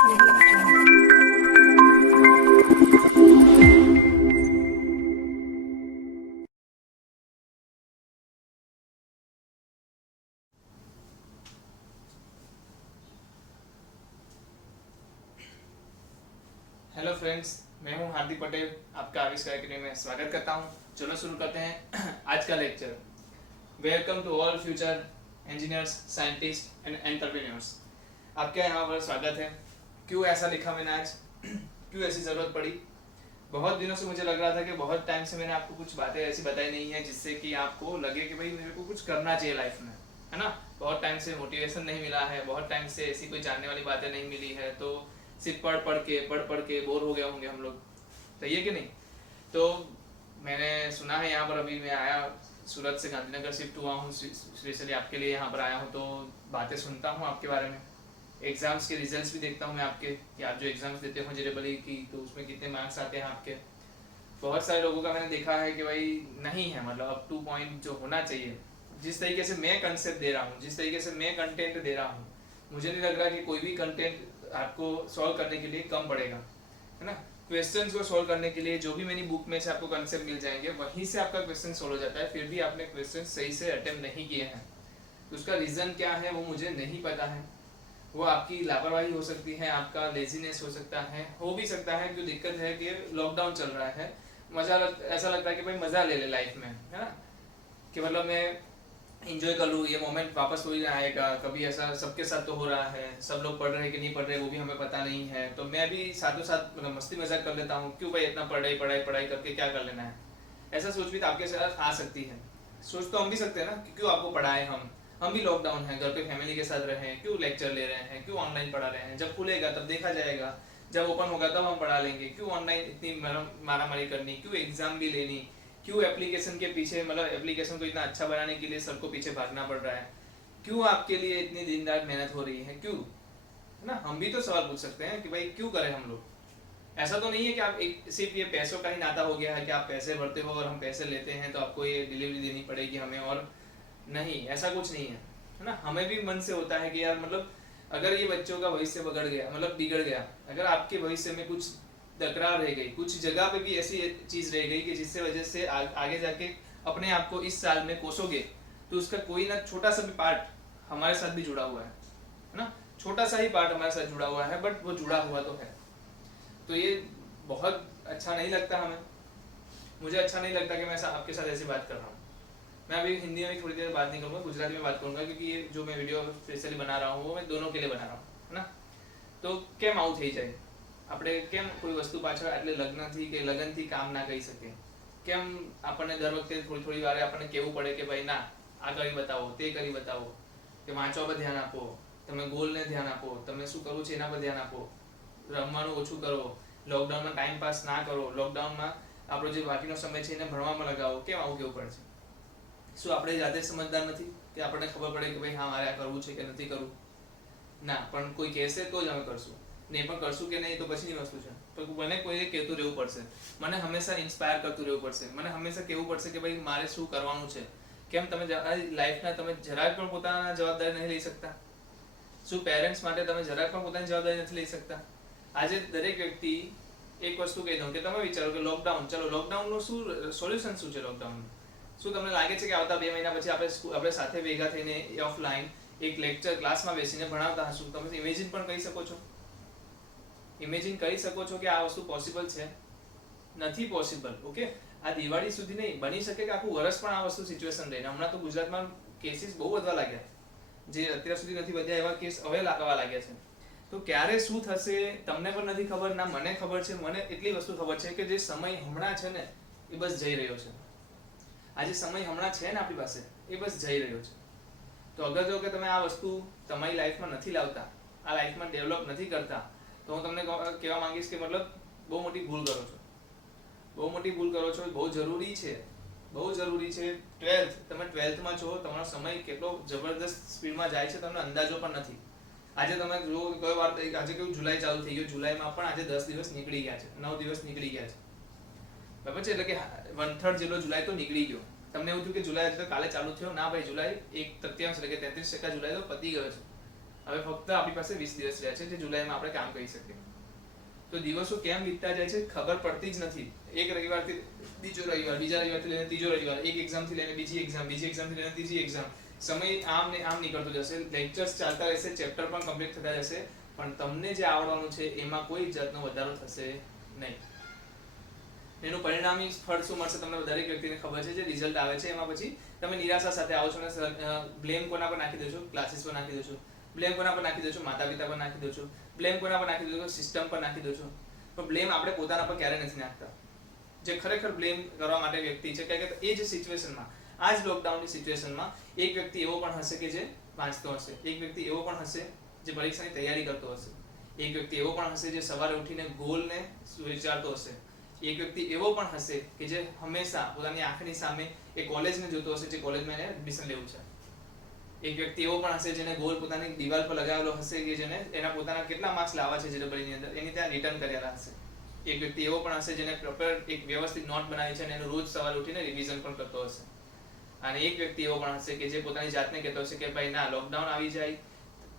Hello friends, मैं हूं हार्दिक पटेल। आपका आविष्कार अकेडमी में स्वागत करता हूं। चलो शुरू करते हैं आज का lecture. Welcome to all future engineers, scientist and entrepreneurs. आपका यहाँ पर स्वागत है। क्यों ऐसा लिखा मैंने आज? क्यों ऐसी ज़रूरत पड़ी? बहुत दिनों से मुझे लग रहा था कि बहुत टाइम से मैंने आपको कुछ बातें ऐसी बताई नहीं है जिससे कि आपको लगे कि भाई मेरे को कुछ करना चाहिए लाइफ में, है ना। बहुत टाइम से मोटिवेशन नहीं मिला है, बहुत टाइम से ऐसी कोई जानने वाली बातें नहीं मिली है, तो सिर्फ पढ़ पढ़ के बोर हो गए होंगे हम लोग। सही है कि नहीं? तो मैंने सुना है, यहाँ पर अभी मैं आया सूरत से गांधीनगर शिफ्ट हुआ हूँ, स्पेशली आपके लिए यहाँ पर आया हूँ। तो बातें सुनता हूँ आपके बारे में, एग्जाम्स के रिजल्ट्स भी देखता हूँ मैं आपके, कि आप जो एग्जाम्स देते हो जेरेबली की, तो उसमें कितने मार्क्स आते हैं आपके। बहुत सारे लोगों का मैंने देखा है कि भाई नहीं है, मतलब अप टू पॉइंट जो होना चाहिए, जिस तरीके से मैं कंसेप्ट दे रहा हूँ, जिस तरीके से मैं कंटेंट दे रहा हूँ, मुझे नहीं लग रहा कि कोई भी कंटेंट आपको सॉल्व करने के लिए कम पड़ेगा, है ना। क्वेश्चंस को सॉल्व करने के लिए जो भी मेरी बुक में से आपको कंसेप्ट मिल जाएंगे, वहीं से आपका क्वेश्चन सॉल्व हो जाता है। फिर भी आपने क्वेश्चन सही से अटेम्प्ट नहीं किए हैं, तो उसका रीज़न क्या है वो मुझे नहीं पता है। वो आपकी लापरवाही हो सकती है, आपका लेजीनेस हो सकता है, हो भी सकता है। जो दिक्कत है कि लॉकडाउन चल रहा है, ऐसा लगता है कि भाई मज़ा ले ले लाइफ में, है ना, कि मतलब मैं इंजॉय कर लूँ, ये मोमेंट वापस हो ही आएगा। कभी ऐसा सबके साथ तो हो रहा है, सब लोग पढ़ रहे हैं कि नहीं पढ़ रहे वो भी हमें पता नहीं है, तो मैं भी साथों साथ मतलब मस्ती मजाक कर लेता हूँ। क्यों भाई इतना पढ़ाई पढ़ाई पढ़ाई करके क्या कर लेना है? ऐसा सोच भी तो आपके साथ आ सकती है। सोच तो हम भी सकते हैं ना कि क्यों आपको पढ़ाएं हम भी लॉकडाउन है, घर पे फैमिली के साथ रहे, क्यों लेक्चर ले रहे हैं, क्यों ऑनलाइन पढ़ा रहे हैं। जब खुलेगा तब देखा जाएगा, जब ओपन होगा तब हम पढ़ा लेंगे। क्यों ऑनलाइन इतनी मारा मारी करनी, क्यों एग्जाम भी लेनी, क्यों एप्लीकेशन के पीछे, मतलब एप्लीकेशन को इतना अच्छा बनाने के लिए सबको पीछे भागना पड़ रहा है, क्यों आपके लिए इतनी दिन रात मेहनत हो रही है, क्यों, है ना। हम भी तो सवाल पूछ सकते हैं कि भाई क्यों करें हम लोग। ऐसा तो नहीं है कि आप एक सिर्फ ये पैसों का ही नाता हो गया है कि आप पैसे भरते हो और हम पैसे लेते हैं तो आपको ये डिलीवरी देनी पड़ेगी हमें, और नहीं, ऐसा कुछ नहीं है ना। हमें भी मन से होता है कि यार मतलब अगर ये बच्चों का भविष्य बगड़ गया, मतलब बिगड़ गया, अगर आपके भविष्य में कुछ तकरार रह गई, कुछ जगह पे भी ऐसी चीज रह गई कि जिससे वजह से आगे जाके अपने आप को इस साल में कोसोगे, तो उसका कोई ना छोटा सा भी पार्ट हमारे साथ भी जुड़ा हुआ है ना। छोटा सा ही पार्ट हमारे साथ जुड़ा हुआ है, बट वो जुड़ा हुआ तो है। तो ये बहुत अच्छा नहीं लगता हमें, मुझे अच्छा नहीं लगता कि मैं आपके साथ ऐसी बात कर रहा हूँ। मैं अभी हिंदी में थोड़ी देर बात नहीं करूँगा, गुजराती में बात करूँगा, क्योंकि ये जो मैं वीडियो स्पेशली बना रहा हूँ वो मैं दोनों के लिए बना रहा हूँ, है ना। तो કેમ આવું થઈ જાય? આપણે કેમ કોઈ વસ્તુ પાછળ એટલે લગ્નથી કે લગનથી કામ ના કરી શકીએ? કેમ આપણને દર વખતે થોડી થોડી વારે આપણને કહેવું પડે કે ભાઈ ના, આ કરી બતાવો, તે કરી બતાવો, કે વાંચવા પર ધ્યાન આપો, તમે ગોલને ધ્યાન આપો, તમે શું કરવું છે એના પર ધ્યાન આપો, રમવાનું ઓછું કરો, લોકડાઉનમાં ટાઈમ પાસ ના કરો, લોકડાઉનમાં આપણો જે બાકીનો સમય છે એને ભણવામાં લગાવો. કેમ આવું કેવું પડે છે? શું આપણે જાતે સમજદાર નથી કે આપણને ખબર પડે કે ભાઈ હા મારે આ કરવું છે કે નથી કરવું? ના, પણ કોઈ કહેશે તો જ અમે કરશું, નહીં પણ કરશું કે નહીં તો પછીની વસ્તુ છે. તો મને કોઈએ કહેતું રહેવું પડશે, મને હંમેશા ઇન્સ્પાયર કરતું રહેવું પડશે, મને હંમેશા કહેવું પડશે કે ભાઈ મારે શું કરવાનું છે. કેમ તમે લાઈફના તમે જરાક પણ પોતાના જવાબદારી નહીં લઈ શકતા? શું પેરેન્ટ્સ માટે તમે જરાક પણ પોતાની જવાબદારી નથી લઈ શકતા? આજે દરેક વ્યક્તિ, એક વસ્તુ કહી દઉં કે તમે વિચારો કે લોકડાઉન, ચલો લોકડાઉનનું શું સોલ્યુશન શું છે લોકડાઉનનું? શું તમને લાગે છે કે આવતા 2 મહિના પછી આપણે સાથે ભેગા થઈને ઓફલાઈન એક લેક્ચર ક્લાસમાં બેસીને ભણાવતા હશું? તમે ઇમેજિન પણ કરી શકો છો? ઇમેજિન કરી શકો છો કે આ વસ્તુ પોસિબલ છે? નથી પોસિબલ. ઓકે, આ દિવાળી સુધી નહીં, બની શકે કે આખું વર્ષ પણ આ વસ્તુ સિચ્યુએશન રહીને. હમણાં તો ગુજરાતમાં કેસીસ બહુ વધવા લાગ્યા, જે અત્યાર સુધી નથી વધ્યા એવા કેસ હવે લાગવા લાગ્યા છે. તો ક્યારે શું થશે તમને પણ નથી ખબર, ના મને ખબર છે. મને એટલી વસ્તુ ખબર છે કે જે સમય હમણાં છે ને એ બસ જઈ રહ્યો છે. આજે સમય હમણાં છે ને આપણી પાસે, એ બસ જઈ રહ્યો છે. તો અગર જો કે તમે આ વસ્તુ તમારી લાઈફમાં નથી લાવતા, આ લાઈફમાં ડેવલપ નથી કરતા, તો હું તમને કહેવા માંગીશ કે મતલબ બહુ મોટી ભૂલ કરો છો, બહુ મોટી ભૂલ કરો છો. બહુ જરૂરી છે, બહુ જરૂરી છે. 12th, તમે 12thમાં છો, તમારો સમય કેટલો જબરદસ્ત સ્પીડમાં જાય છે તમને અંદાજો પણ નથી. આજે તમે જો કોઈ વાર, આજે કેવું જુલાઈ ચાલુ થઈ ગયું, જુલાઈમાં પણ આજે 10 દિવસ નીકળી ગયા છે, 9 દિવસ નીકળી ગયા છે, બરાબર છે. એટલે કે 1/3 જેટલો જુલાઈ તો નીકળી ગયો. તમને એવું થયું કે જુલાઈ તો કાલે ચાલુ થયો, ના ભાઈ, જુલાઈ 1/3 એટલે કે 33% જુલાઈ તો પતી ગયો છે. હવે ફક્ત આપણી પાસે 20 દિવસ રહ્યા છે જે જુલાઈમાં આપણે કામ કરી શકીએ. તો દિવસો કેમ વીતતા જાય છે ખબર પડતી જ નથી. એક રવિવારથી બીજો રવિવાર, બીજા રવિવારથી લઈને ત્રીજો રવિવાર, એક એક્ઝામથી લઈને બીજી એક્ઝામ, બીજી એક્ઝામથી લઈને ત્રીજી એક્ઝામ, સમય આમ ને આમ નીકળતો જશે, લેક્ચર્સ ચાલતા રહેશે, ચેપ્ટર પણ કમ્પ્લીટ થતા જશે, પણ તમને જે આવડવાનું છે એમાં કોઈ જાતનો વધારો થશે નહીં. એનું પરિણામી ફળ શું મળશે તમને દરેક વ્યક્તિને ખબર છે. જે રિઝલ્ટ આવે છે એમાં પછી તમે નિરાશા સાથે આવો છો અને બ્લેમ કોના પર નાખી દો છો? ક્લાસીસ પર નાખી દો છો. બ્લેમ કોના પર નાખી દો છો? માતા પિતા પર નાખી દો છો. બ્લેમ કોના પર નાખી દો છો? સિસ્ટમ પર નાખી દો છો. પણ બ્લેમ આપણે પોતાના પર ક્યારે નથી નાખતા. જે ખરેખર બ્લેમ કરવા માટે વ્યક્તિ છે કે એ જ સિચ્યુએશનમાં, આ જ લોકડાઉનની સિચ્યુએશનમાં એક વ્યક્તિ એવો પણ હશે કે જે વાંચતો હશે, એક વ્યક્તિ એવો પણ હશે જે પરીક્ષાની તૈયારી કરતો હશે, એક વ્યક્તિ એવો પણ હશે જે સવારે ઉઠીને ગોલને વિચારતો હશે, એક વ્યક્તિ એવો પણ હશે કે જે હંમેશા પોતાની આંખની સામે એ કોલેજને જોતો હશે જે કોલેજમાં એને એડમિશન લેવું છે. એક વ્યક્તિ એવો પણ હશે જેને ગોલ પોતાની દિવાલ પર લગાવેલો હશે કે જેને એના પોતાના કેટલા માર્ક્સ લાવવા છે JEE ની અંદર એની ત્યાં રિટર્ન કરેલા હશે. એક વ્યક્તિ એવો પણ હશે જેને પ્રોપર એક વ્યવસ્થિત નોટ બનાવી છે અને એનું રોજ સવારે ઉઠીને રિવિઝન પણ કરતો હશે. અને એક વ્યક્તિ એવો પણ હશે કે જે પોતાની જાતને કહેતો હશે કે ભાઈ ના, લોકડાઉન આવી જાય,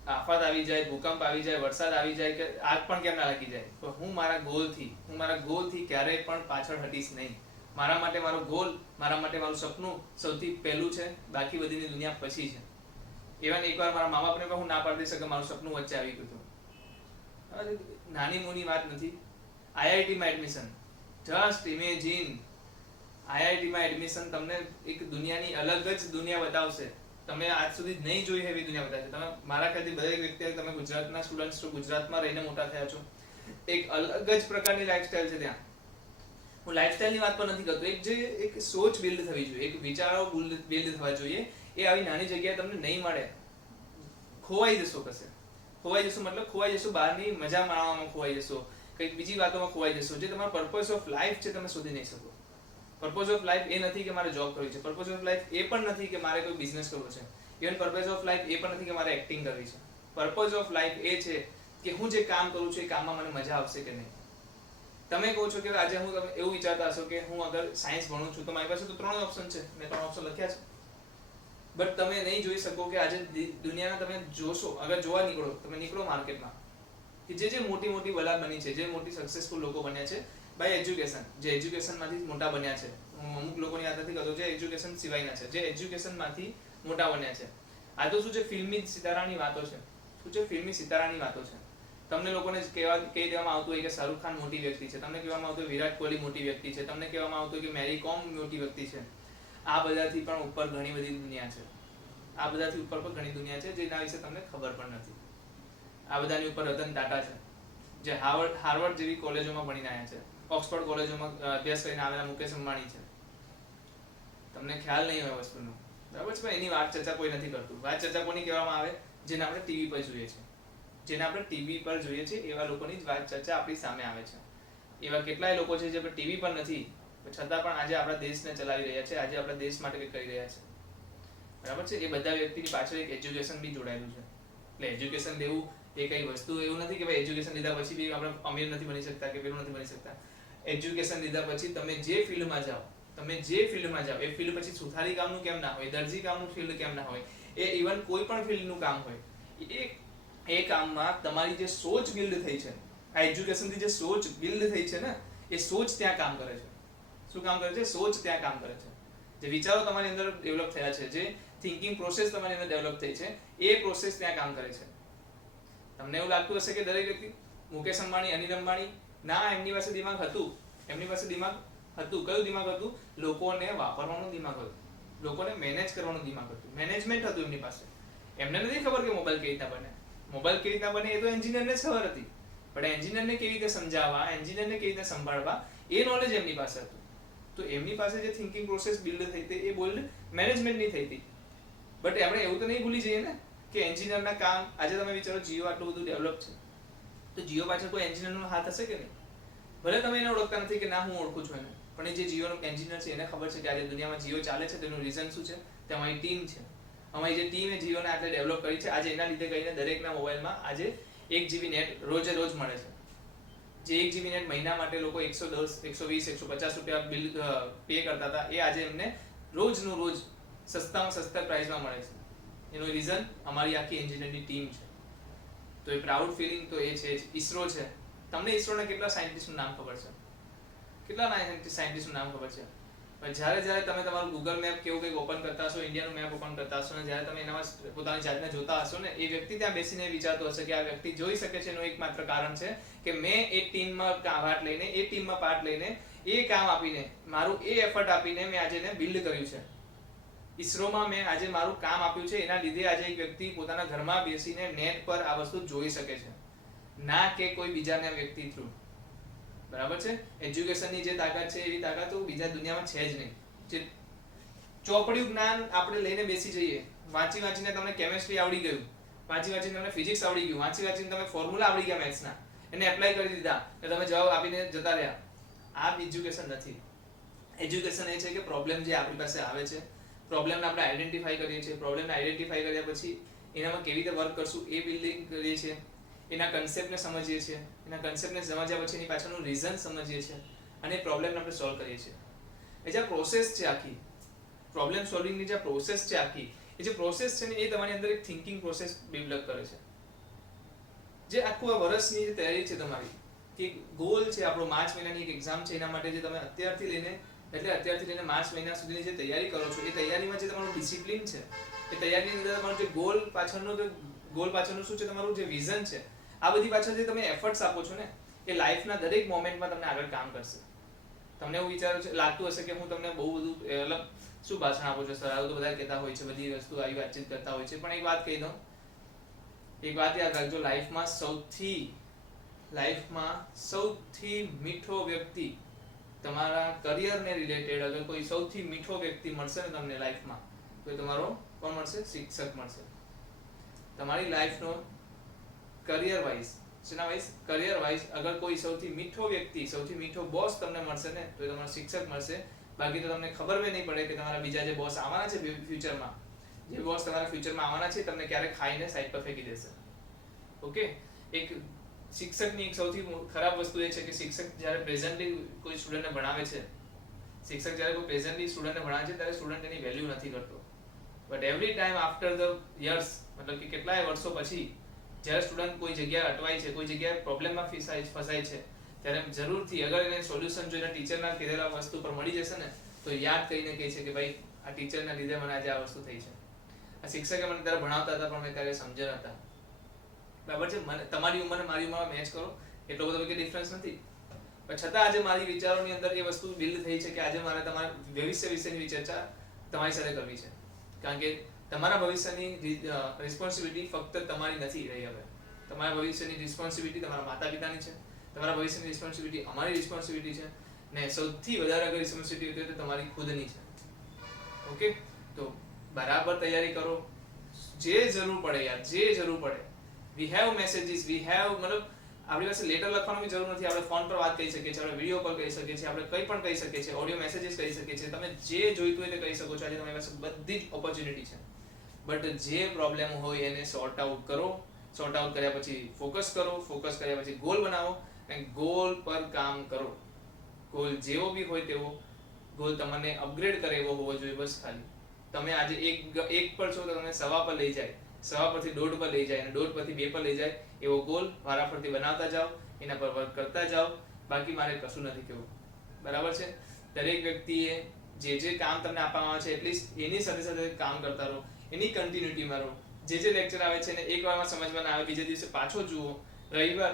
આફત આવી જાય, ભૂકંપ આવી જાય, વરસાદ આવી જાય, કે આગ પણ કેમ ના લાગી જાય, તો હું મારા ગોલથી ક્યારેય પણ પાછળ હટીશ નહીં. મારા માટે મારો ગોલ, મારા માટે મારું સપનું સૌથી પહેલું છે, બાકી બધીની દુનિયા પછી છે. ઇવન એકવાર મારા મા બાપને પણ હું ના પાડી દઈ શકે, મારું સપનું વચ્ચે આવી ગયું હતું. નાની મોની વાત નથી. આઈઆઈટીમાં એડમિશન, જસ્ટ ઇમેજિન, આઈઆઈટીમાં એડમિશન તમને એક દુનિયાની અલગ જ દુનિયા બતાવશે. તમે આજ સુધી નહીં જોઈ એવી દુનિયા બતાવશે. તમે મારા ખ્યાલથી દરેક વ્યક્તિ, તમે ગુજરાતના સ્ટુડન્ટ્સ છો, ગુજરાતમાં રહીને મોટા થયા છો, એક અલગ જ પ્રકારની લાઈફસ્ટાઈલ છે ત્યાં. હું લાઈફસ્ટાઈલની વાત પણ નથી કરતો, એક જે એક સોચ બિલ્ડ થવી જોઈએ, એક વિચારો બિલ્ડ થવા જોઈએ. એ આવી નાની જગ્યાએ તમને નહીં મળે. ખોવાઈ જશો કશે, ખોવાઈ જશો મતલબ ખોવાઈ જશો, બહારની મજા માણવામાં ખોવાઈ જશો, કંઈક બીજી વાતોમાં ખોવાઈ જશો. જે તમારો પર્પઝ ઓફ લાઈફ છે તમે શોધી નહીં શકો. પર્પઝ ઓફ લાઈફ એ નથી કે મારે જોબ કરવી છે, પર્પઝ ઓફ લાઈફ એ પણ નથી કે મારે કોઈ બિઝનેસ કરવો છે, ઇવન પર્પઝ ઓફ લાઈફ એ પણ નથી કે મારે એક્ટિંગ કરવી છે. પર્પઝ ઓફ લાઈફ એ છે કે હું જે કામ કરું છું એ કામમાં મને મજા આવશે કે નહીં. તમે કહો છો કે આજે હું, તમે એવું વિચારતા હશો કે હું અગર સાયન્સ ભણું છું તો મારી પાસે તો 3 ઓપ્શન છે, મેં 3 ઓપ્શન લખ્યા છે. બટ તમે નહીં જોઈ શકો કે આજે દુનિયાના તમે જોશો, અગર જોવા નીકળો, તમે નીકળો માર્કેટમાં, કે જે મોટી મોટી વડા બની છે, જે મોટી સક્સેસફુલ લોકો બન્યા છે બાય એજ્યુકેશન, જે એજ્યુકેશનમાંથી મોટા બન્યા છે. હું અમુક લોકોની યાદ નથી કરતો જે એજ્યુકેશન સિવાયના છે, જે એજ્યુકેશનમાંથી મોટા બન્યા છે. આ તો શું છે, ફિલ્મી સિતારાની વાતો છે. શું છે? ફિલ્મી સિતારાની વાતો છે. તમને લોકોને કહી દેવામાં આવતું હોય કે શાહરુખ ખાન મોટી વ્યક્તિ છે, તમને કહેવામાં આવતું હોય વિરાટ કોહલી મોટી વ્યક્તિ છે, તમને કહેવામાં આવતું હોય કે મેરી કોમ મોટી વ્યક્તિ છે. આ બધાથી પણ ઉપર ઘણી બધી દુનિયા છે. આ બધાથી ઉપર પણ ઘણી દુનિયા છે જેના વિશે તમને ખબર પણ નથી. આ બધાની ઉપર રતન ટાટા છે, જે હાર્વર્ડ જેવી કોલેજોમાં ભણીને આવ્યા છે, ઓક્સફોર્ડ કોલેજોમાં અભ્યાસ કરીને આવેલા મુકેશ અંબાણી છે. તમને ખ્યાલ નહીં હોય વસ્તુનો, બરાબર છે? એની વાત ચર્ચા કોઈ નથી કરતું. વાત ચર્ચા કોની કહેવામાં આવે? જેને આપણે ટીવી પર જોઈએ છે, જેને આપણે ટીવી પર જોઈએ છે એવા લોકોની જ વાત ચર્ચા આપણી સામે આવે છે. એવા કેટલાય લોકો છે જે ટીવી પર નથી છતાં પણ આજે આપણા દેશને ચલાવી રહ્યા છે, આજે આપણા દેશ માટે કંઈક કરી રહ્યા છે, બરાબર છે? એ બધા વ્યક્તિની પાછળ એક એજ્યુકેશન બી જોડાયેલું છે. એટલે એજ્યુકેશન લેવું એ કઈ વસ્તુ એવું નથી કે ભાઈ એજ્યુકેશન લીધા પછી બી આપણે અમીર નથી બની શકતા કે પેલું નથી બની શકતા. એજ્યુકેશન લીધા પછી તમે જે ફિલ્ડમાં જાઓ, એ ફિલ્ડ પછી સુથારી કામનું કેમ ના હોય, દરજી કામનું ફિલ્ડ કેમ ના હોય, એ ઇવન કોઈ પણ ફિલ્ડનું કામ હોય, એ કામમાં તમારી જે સોચ બિલ્ડ થઈ છે, આ એજ્યુકેશનથી જે સોચ બિલ્ડ થઈ છે ને, એ સોચ ત્યાં કામ કરે છે. શું કામ કરે છે? સોચ ત્યાં કામ કરે છે. જે વિચારો તમારી અંદર ડેવલપ થયા છે, જે થિંકિંગ પ્રોસેસ તમારી અંદર ડેવલપ થઈ છે, એ પ્રોસેસ ત્યાં કામ કરે છે. તમને એવું લાગતું હશે કે દરેક વ્યક્તિ, મુકેશ અંબાણી, અનિલ અંબાણી, ના, એમની પાસે દિમાગ હતું. કયું દિમાગ હતું? લોકોને વાપરવાનું દિમાગ હતું, લોકોને મેનેજ કરવાનું દિમાગ હતું, મેનેજમેન્ટ હતું એમની પાસે. એમને નથી ખબર કે મોબાઈલ કેવી રીતના બને, એ તો એન્જિનિયરને જ ખબર હતી. પણ એન્જિનિયરને કેવી રીતે સમજાવવા, એન્જિનિયરને કેવી રીતે સંભાળવા, એ નોલેજ એમની પાસે હતું. તો એમની પાસે જે થિંકિંગ પ્રોસેસ બિલ્ડ થઈ હતી એ બિલ્ડ મેનેજમેન્ટની થઈ હતી. બટ આપણે એવું તો નહીં ભૂલી જઈએ ને કે એન્જિનિયરના કામ, આજે તમે વિચારો જીઓ આટલું બધું ડેવલપ છે, તો જીઓ પાછળ કોઈ એન્જિનિયરનો હાથ હશે કે નહીં? ભલે તમે એને ઓળખતા નથી કે ના, હું ઓળખું છું એને, પણ એ જે જીઓનો એન્જિનિયર છે એને ખબર છે કે આજે દુનિયામાં જીઓ ચાલે છે તેનું રીઝન શું છે? તે અમારી ટીમ છે. અમારી જે ટીમે જીઓને આટલે ડેવલપ કરી છે, આજે એના લીધે કરીને દરેકના મોબાઈલમાં આજે 1 GB નેટ રોજે રોજ મળે છે. જે 1 GB નેટ મહિના માટે લોકો 110, 120, 150 રૂપિયા બિલ પે કરતા હતા, એ આજે એમને રોજનું રોજ સસ્તામાં સસ્તા પ્રાઇસમાં મળે છે. એનું રીઝન અમારી આખી એન્જિનિયરની ટીમ છે. તો એ પ્રાઉડ ફિલિંગ તો એ છે જ. ઈસરો છે, તમને ઈસરોના કેટલા સાયન્ટિસ્ટનું નામ ખબર છે? કેટલા સાયન્ટિસ્ટનું નામ ખબર છે? પણ જ્યારે તમે તમારું ગૂગલ મેપ કેવું કંઈક ઓપન કરતા હશો, ઇન્ડિયાનું મેપ ઓપન કરતા હશો ને જ્યારે તમે એનામાં પોતાની જાતને જોતા હશો ને, એ વ્યક્તિ ત્યાં બેસીને વિચારતો હશે કે આ વ્યક્તિ જોઈ શકે છે એનું એકમાત્ર કારણ છે કે મેં એ ટીમમાં પાર્ટ લઈને એ કામ આપીને, મારું એ એફર્ટ આપીને મેં આજે એને બિલ્ડ કર્યું છે. ઈસરોમાં મેં આજે મારું કામ આપ્યું છે, એના લીધે આજે એક વ્યક્તિ પોતાના ઘરમાં બેસીને નેટ પર આ વસ્તુ જોઈ શકે છે, ના કે કોઈ બીજાના વ્યક્તિ થ્રુ. બરાબર છે? એજ્યુકેશનની જે તાકાત છે એવી તાકાત તો બીજા દુનિયામાં છે જ નહીં. જે ચોપડીયું જ્ઞાન આપણે લઈને બેસી જઈએ, વાંચીને તમને કેમેસ્ટ્રી આવડી ગયું, વાંચીને તમને ફિઝિક્સ આવડી ગયું, વાંચીને તમે ફોર્મ્યુલા આવડી ગયા મેથ્સના, એને એપ્લાય કરી દીધા એટલે તમે જવાબ આપીને જતા રહ્યા. આ એજ્યુકેશન નથી. એજ્યુકેશન એ છે કે પ્રોબ્લેમ જે આપણી પાસે આવે છે, પ્રોબ્લેમને આપણે આઈડેન્ટિફાઈ કરીએ છીએ, પ્રોબ્લેમને આઈડેન્ટિફાઈ કર્યા પછી એનામાં કેવી રીતે વર્ક કરશું એ બિલ્ડિંગ કરીએ છીએ, એના કન્સેપ્ટને સમજીએ છીએ, એના કન્સેપ્ટને સમજ્યા પછી એની પાછળનું રીઝન સમજીએ છીએ અને એ પ્રોબ્લેમને આપણે સોલ્વ કરીએ છીએ. એ જે પ્રોસેસ છે આખી, પ્રોબ્લેમ સોલ્વિંગની જે પ્રોસેસ છે આખી, એ જે પ્રોસેસ છે ને એ તમારી અંદર એક થિંકિંગ પ્રોસેસ ડેવલપ કરે છે. જે આખું આ વર્ષની જે તૈયારી છે તમારી, કે ગોલ છે આપણો માર્ચ મહિનાની એક એક્ઝામ છે, એના માટે જે તમે અત્યારથી લઈને માર્ચ મહિના સુધીની જે તૈયારી કરો છો, એ તૈયારીમાં જે તમારું ડિસિપ્લિન છે, એ તૈયારીની અંદર તમારું જે ગોલ પાછળનું શું છે, તમારું જે વિઝન છે, આ બધી પાછળ જે તમે એફર્ટ્સ આપો છો ને, એ લાઈફના દરેક મોમેન્ટમાં તમને આગળ કામ કરશે. તમને એવું લાગતું હશે કે હું તમને બહુ બધું મતલબ શું ભાષણ આપું છું સર, આવું તો બધા કહેતા હોય છે, બધી વસ્તુ આવી વાતચીત કરતા હોય છે, પણ એક વાત કહી દઉં, એક વાત યાદ રાખજો, લાઈફમાં સૌથી મીઠો વ્યક્તિ તમારા કરિયરને રિલેટેડ અગર કોઈ સૌથી મીઠો વ્યક્તિ મળશે ને તમને લાઈફમાં, તો તમારો કોણ મળશે? શિક્ષક મળશે. તમારી લાઈફનો કરિયર વાઇઝ અગર કોઈ સૌથી મીઠો વ્યક્તિ, સૌથી મીઠો બોસ તમને મળશે ને, તો એ તમારો શિક્ષક મળશે. બાકી તો તમને ખબર બી નહીં પડે કે તમારા બીજા જે બોસ આવવાના છે ફ્યુચરમાં, જે બોસ તમારા ફ્યુચરમાં આવવાના છે, તમને ક્યારે ખાઈને સાઈડ પર ફેંકી દેશે. ઓકે? એક શિક્ષકની એક સૌથી ખરાબ વસ્તુ એ છે કે શિક્ષક જ્યારે પ્રેઝન્ટલી કોઈ સ્ટુડન્ટને ભણાવે છે, ત્યારે સ્ટુડન્ટ એની વેલ્યુ નથી કરતો. But every time after the years, મતલબ કે કેટલાય વર્ષો પછી જ્યારે સ્ટુડન્ટ કોઈ જગ્યાએ અટવાય છે, કોઈ જગ્યાએ પ્રોબ્લેમમાં ફસાય છે, ત્યારે જરૂરથી અગર એને સોલ્યુશન જો એના ટીચરના કીધેલા વસ્તુ પર મળી જશે ને, તો યાદ કરીને કહે છે કે ભાઈ આ ટીચરના લીધે મને આજે આ વસ્તુ થઈ છે, આ શિક્ષકે મને ત્યારે ભણાવતા હતા પણ મેં ત્યારે સમજ્યા નહોતા. બરાબર છે? મને તમારી ઉંમર મારી ઉંમર મેચ કરો, એટલો બધો કોઈ ડિફરન્સ નથી, પણ છતાં આજે મારી વિચારોની અંદર એ વસ્તુ બિલ્ડ થઈ છે કે આજે મારે તમારા ભવિષ્ય વિશેની ચર્ચા તમારી સાથે કરવી છે. કારણ કે તમારા ભવિષ્યની રિસ્પોન્સિબિલિટી ફક્ત તમારી નથી રહી. હવે તમારા ભવિષ્યની રિસ્પોન્સિબિલિટી તમારા માતા પિતાની છે, તમારા ભવિષ્યની રિસ્પોન્સિબિલિટી અમારી રિસ્પોન્સિબિલિટી છે, ને સૌથી વધારે અગર રિસ્પોન્સિબિલિટી હોય તો તમારી ખુદની છે. ઓકે? તો બરાબર તૈયારી કરો, જે જરૂર પડે યાર, જે જરૂર પડે. વી હેવ મેસેજીસ, મતલબ આપણી પાસે લેટર લખવાની જરૂર નથી, આપણે ફોન પર વાત કરી શકીએ છીએ, આપણે વિડીયો કોલ કરી શકીએ છીએ, આપણે કંઈ પણ કહી શકીએ છીએ, ઓડિયો મેસેજીસ કરી શકીએ છીએ, તમે જે જોઈતું હોય તે કહી શકો છો. આજે તમારી પાસે બધી જ ઓપોર્ચ્યુનિટી છે. બટ જે પ્રોબ્લેમ હોય એને સોર્ટ આઉટ કરો, સોર્ટ આઉટ કર્યા પછી ફોકસ કર્યા પછી ગોલ બનાવો અને ગોલ પર કામ કરો. ગોલ જેવો બી હોય તેવો ગોલ તમને અપગ્રેડ કરે એવો હોવો જોઈએ. બસ ખાલી તમે આજે એક પર છો તો તમે સવા પર લઈ જાય, સવા પરથી 1.5 પર લઈ જાય, અને 1.5 પરથી 2 પર લઈ જાય, એવો ગોલ વારાફરતી બનાવતા જાઓ, એના પર વર્ક કરતા જાઓ. બાકી મારે કશું નથી કહેવું. બરાબર છે? દરેક વ્યક્તિએ જે કામ તમને આપવામાં આવે છે એટલીસ્ટ એની સાથે સાથે કામ કરતા રહો, એની કન્ટિન્યુટીમાં રહો. જે લેક્ચર આવે છે ને એક વારમાં સમજમાં ના આવે, બીજા દિવસે પાછો જુઓ. રવિવાર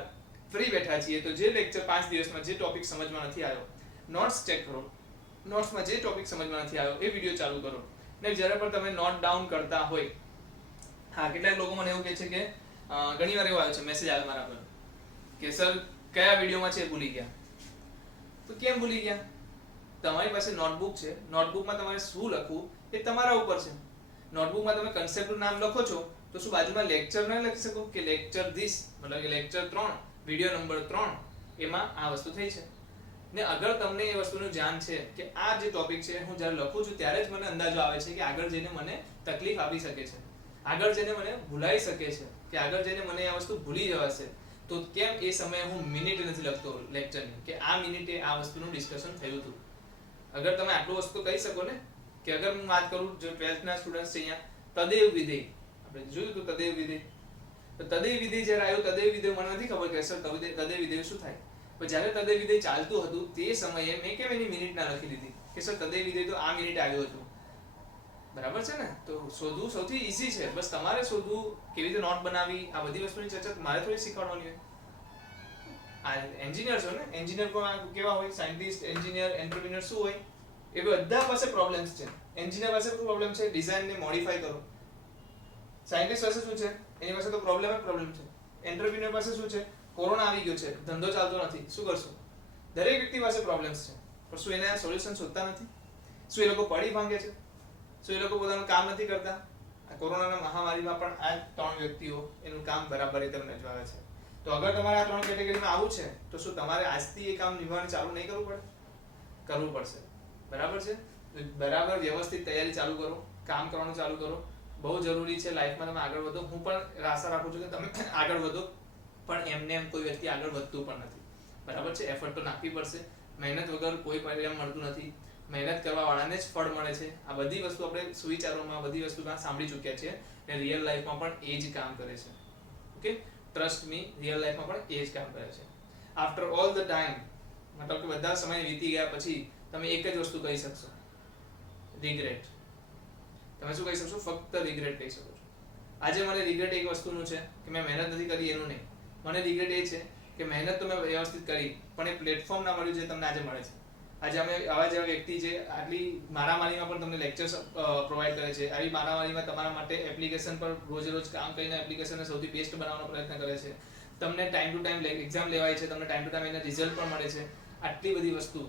ફ્રી બેઠા છીએ તો જે લેક્ચર 5 દિવસમાં જે ટોપિક સમજમાં નથી આવ્યો, નોટ્સ ચેક કરો, નોટ્સમાં જે ટોપિક સમજમાં નથી આવ્યો એ વિડીયો ચાલુ કરો. ને જ્યારે પણ તમે નોટ ડાઉન કરતા હોય, હા, કેટલાક લોકો મને એવું કહે છે કે ઘણી વાર એવો આવે છે, મેસેજ આવે મારા પર કે સર કયા વિડીયોમાં છે ભૂલી ગયા. તો કેમ ભૂલી ગયા? તમારી પાસે નોટબુક છે, નોટબુકમાં તમારે શું લખવું એ તમારા ઉપર છે. નોટબુકમાં તમે કન્સેપ્ટનું નામ લખો છો તો શું બાજુમાં લેક્ચર ન લખી શકો કે લેક્ચર ધીસ, મતલબ કે લેક્ચર 3 વિડીયો નંબર 3 એમાં આ વસ્તુ થઈ છે. ને અગર તમને એ વસ્તુનું ધ્યાન છે કે આ જે ટોપિક છે હું જ્યારે લખું છું ત્યારે જ મને અંદાજો આવે છે કે આગળ જઈને મને તકલીફ આવી શકે છે, આગળ જઈને મને ભૂલાઈ શકે છે, કે આગળ જઈને મને આ વસ્તુ ભૂલી જવાશે, તો કેમ એ સમયે હું મિનિટ નથી લખતો લેક્ચરની કે આ મિનિટે આ વસ્તુનું ડિસ્કશન થયું હતું. અગર તમે આટલું વસ્તુ કહી શકો ને, કે અગર હું વાત કરું જો 12th ના સ્ટુડન્ટ્સ છે અહીંયા, તદેવ વિધેય આપણે જોયું તો તદેવ વિધેય, તો તદેય વિધેય જ્યારે આવ્યું તદેય વિધેય મને નથી ખબર કે સર તદેય વિધેય શું થાય, પણ જ્યારે તદેય વિધેય ચાલતું હતું તે સમયે મેં કેમ એની મિનિટ ના લખી દીધી કે સર તદેય વિધેય તો આ મિનિટ આવ્યું હતું, બરાબર છે ને? તો શોધવું સૌથી ઈઝી છે, બસ તમારે શોધવું કેવી રીતે નોટ બનાવી, આ બધી વસ્તુની ચર્ચા મારે થોડી શીખવાડવાની હોય. આ એન્જિનિયર છો ને, એન્જિનિયર પણ કેવા હોય, સાયન્ટિસ્ટ, એન્જિનિયર, એન્ટરપ્રિન્યોર શું હોય, એ બધા પાસે પ્રોબ્લેમ્સ છે. એન્જિનિયર પાસે શું પ્રોબ્લેમ છે? ડિઝાઇન ને મોડિફાઈ કરો. સાયન્ટિસ્ટ પાસે શું છે? એની પાસે તો પ્રોબ્લેમ છે. એન્ટરપ્રિન્યોર પાસે શું છે? કોરોના આવી ગયો છે, ધંધો ચાલતો નથી, શું કરશો? દરેક વ્યક્તિ પાસે પ્રોબ્લેમ્સ છે, પણ શું એના સોલ્યુશન શોધતા નથી? શું એ લોકો પડી ભાંગે છે? શું એ લોકો પોતાનું કામ નથી કરતા? આ કોરોનાના મહામારીમાં પણ આ ત્રણ વ્યક્તિઓ એનું કામ બરાબર રીતે નજવાવે છે. તો અગર તમારે આ ત્રણ કેટેગરીમાં આવું છે તો શું તમારે આજથી એ કામ નિભાવવાનું ચાલુ નહીં કરવું પડે? કરવું પડશે, બરાબર છે? તો બરાબર વ્યવસ્થિત તૈયારી ચાલુ કરો, કામ કરવાનું ચાલુ કરો, બહુ જરૂરી છે લાઈફમાં તમે આગળ વધો. હું પણ આશા રાખું છું કે તમે આગળ વધો, પણ એમને એમ કોઈ વ્યક્તિ આગળ વધતું પણ નથી, બરાબર છે? એફર્ટ તો નાખવી પડશે, મહેનત વગર કોઈ પરિણામ મળતું નથી, મહેનત કરવા વાળાને જ ફળ મળે છે. આ બધી વસ્તુ આપણે સુવિચારોમાં બધી વસ્તુ સાંભળી ચૂક્યા છીએ અને રિયલ લાઈફમાં પણ એ જ કામ કરે છે. ઓકે, ટ્રસ્ટ મી, રિયલ લાઈફમાં પણ એ જ કામ કરે છે. આફ્ટર ઓલ ધ ટાઈમ, મતલબ કે બધા સમય વીતી ગયા પછી તમે એક જ વસ્તુ કહી શકશો, રિગ્રેટ. તમે શું કહી શકશો? ફક્ત રિગ્રેટ કહી શકો છો. આજે મને રિગ્રેટ એક વસ્તુનું છે કે મેં મહેનત નથી કરી, એનું નહીં. મને રિગ્રેટ એ છે કે મહેનત તો મેં વ્યવસ્થિત કરી, પણ એ પ્લેટફોર્મ ના મળ્યું જે તમને આજે મળે છે. આજે અમે આવા જેવા વ્યક્તિ છે, આટલી મારામારીમાં પણ તમને લેક્ચર્સ પ્રોવાઈડ કરે છે, આવી મારામારીમાં તમારા માટે એપ્લિકેશન પર રોજે રોજ કામ કરીને એપ્લિકેશનને સૌથી બેસ્ટ બનાવવાનો પ્રયત્ન કરે છે, તમને ટાઈમ ટુ ટાઈમ એક્ઝામ લેવાય છે, તમને ટાઈમ ટુ ટાઈમ એના રિઝલ્ટ પણ મળે છે. આટલી બધી વસ્તુ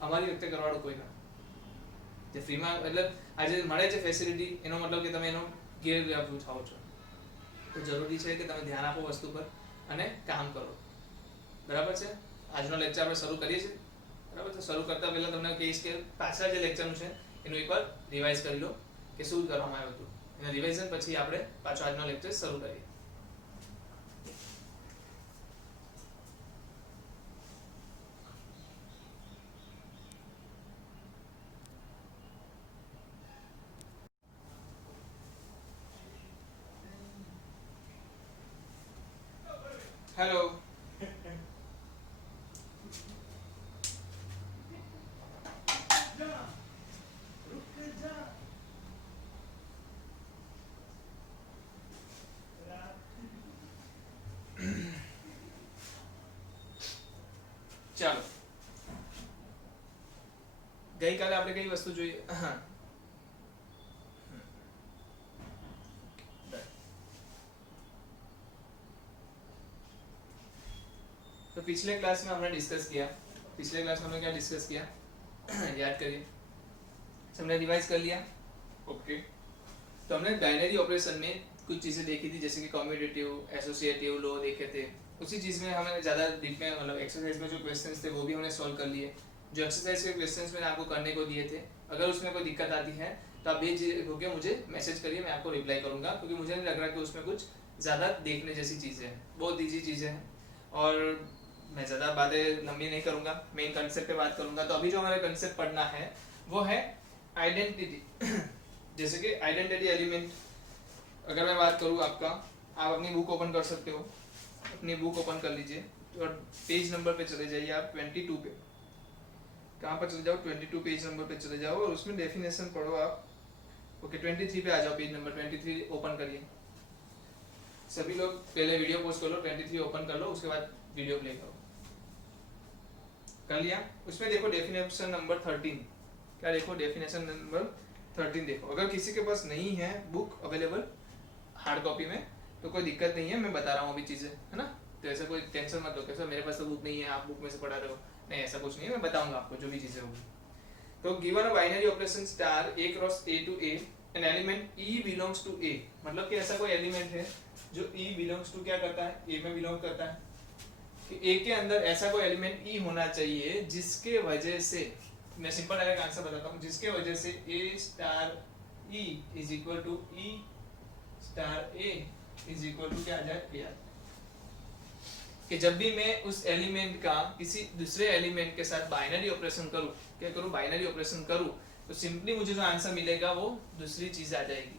અમારી વખતે કરવાળું કોઈ ના. જે ફ્રીમાં, એટલે આજે મળે છે ફેસિલિટી, એનો મતલબ કે તમે એનો ગેરલાભ ઉઠાવો છો. તો જરૂરી છે કે તમે ધ્યાન આપો વસ્તુ પર અને કામ કરો, બરાબર છે? આજનો લેક્ચર આપણે શરૂ કરીએ છીએ, બરાબર છે? શરૂ કરતા પહેલા તમને કહીશ કે પાછલા જે લેક્ચરનું છે એનું એકવાર રિવાઇઝ કરી લો કે શું કરવામાં આવ્યું હતું. એના રિવાઇઝન પછી આપણે પાછો આજનો લેક્ચર શરૂ કરીએ. હેલો, ચાલો ગઈકાલે આપણે કઈ વસ્તુ જોઈએ? तो पिछले क्लास में हमने डिस्कस किया, पिछले क्लास में हमने क्या डिस्कस किया याद करिए, हमने रिवाइज कर लिया. ओके, तो हमने बाइनरी ऑपरेशन में कुछ चीजें देखी थी, जैसे कि कम्यूटेटिव, एसोसिएटिव लॉ देखे थे. उसी चीज में हमें ज्यादा डीप में, मतलब एक्सरसाइज में जो क्वेश्चंस थे वो भी हमने सॉल्व कर लिए. जो एक्सरसाइज के क्वेश्चंस मैंने आपको करने को दिए थे, अगर उसमें कोई दिक्कत आती है तो आप बेझिझक होकर मुझे मैसेज करिए, मैं आपको रिप्लाई करूंगा, क्योंकि मुझे नहीं लग रहा कि उसमें कुछ ज़्यादा देखने जैसी चीज़ें हैं, बहुत ईजी चीज़ें हैं. और मैं ज़्यादा बातें लंबी नहीं करूंगा, मेन कंसेप्ट पे बात करूंगा. तो अभी जो हमारे कंसेप्ट पढ़ना है वो है आइडेंटिटी. जैसे कि आइडेंटिटी एलिमेंट, अगर मैं बात करूँ आपका, आप अपनी बुक ओपन कर सकते हो, अपनी बुक ओपन कर लीजिए और पेज नंबर पे चले जाइए आप 22 पे. कहाँ पर चले जाओ? 22 पेज नंबर पे चले जाओ और उसमें डेफिनेशन पढ़ो आप. ओके, 23 पे आ जाओ, पेज नंबर 23 ओपन करिए. सभी लोग पहले वीडियो पोस्ट कर लो, 23 ओपन कर लो, उसके बाद वीडियो प्ले करो. कर लिया? उसमें देखो डेफिनेशन नंबर 13. क्या देखो? डेफिनेशन नंबर 13 देखो. अगर किसी के पास नहीं है बुक अवेलेबल हार्ड कॉपी में तो कोई दिक्कत नहीं है, मैं बता रहा हूँ अभी चीज़ें, है ना? तो ऐसा कोई टेंशन मत लो कि सर मेरे पास तो बुक नहीं है, आप बुक में से पढ़ा रहे हो. नहीं, ऐसा कुछ नहीं है, मैं बताऊंगा आपको जो भी चीज़ें होगी. तो given a binary operation star A cross A to A, an element E belongs to A. मतलब कि ऐसा कोई एलिमेंट है जो ई बिलोंग्स टू क्या करता है? ए में बिलोंग करता है. कि ए के अंदर ऐसा कोई एलिमेंट ई होना चाहिए जिसके वजह से, मैं सिंपल डायरेक्ट आंसर बताता हूँ, जिसके वजह से A star E is equal to E star A is equal to क्या आ जाए? ए. कि जब भी मैं उस एलिमेंट का किसी दूसरे एलिमेंट के साथ बाइनरी ऑपरेशन करूं, बाइनरी ऑपरेशन करूं, तो सिंपली मुझे जो आंसर मिलेगा वो दूसरी चीज आ जाएगी.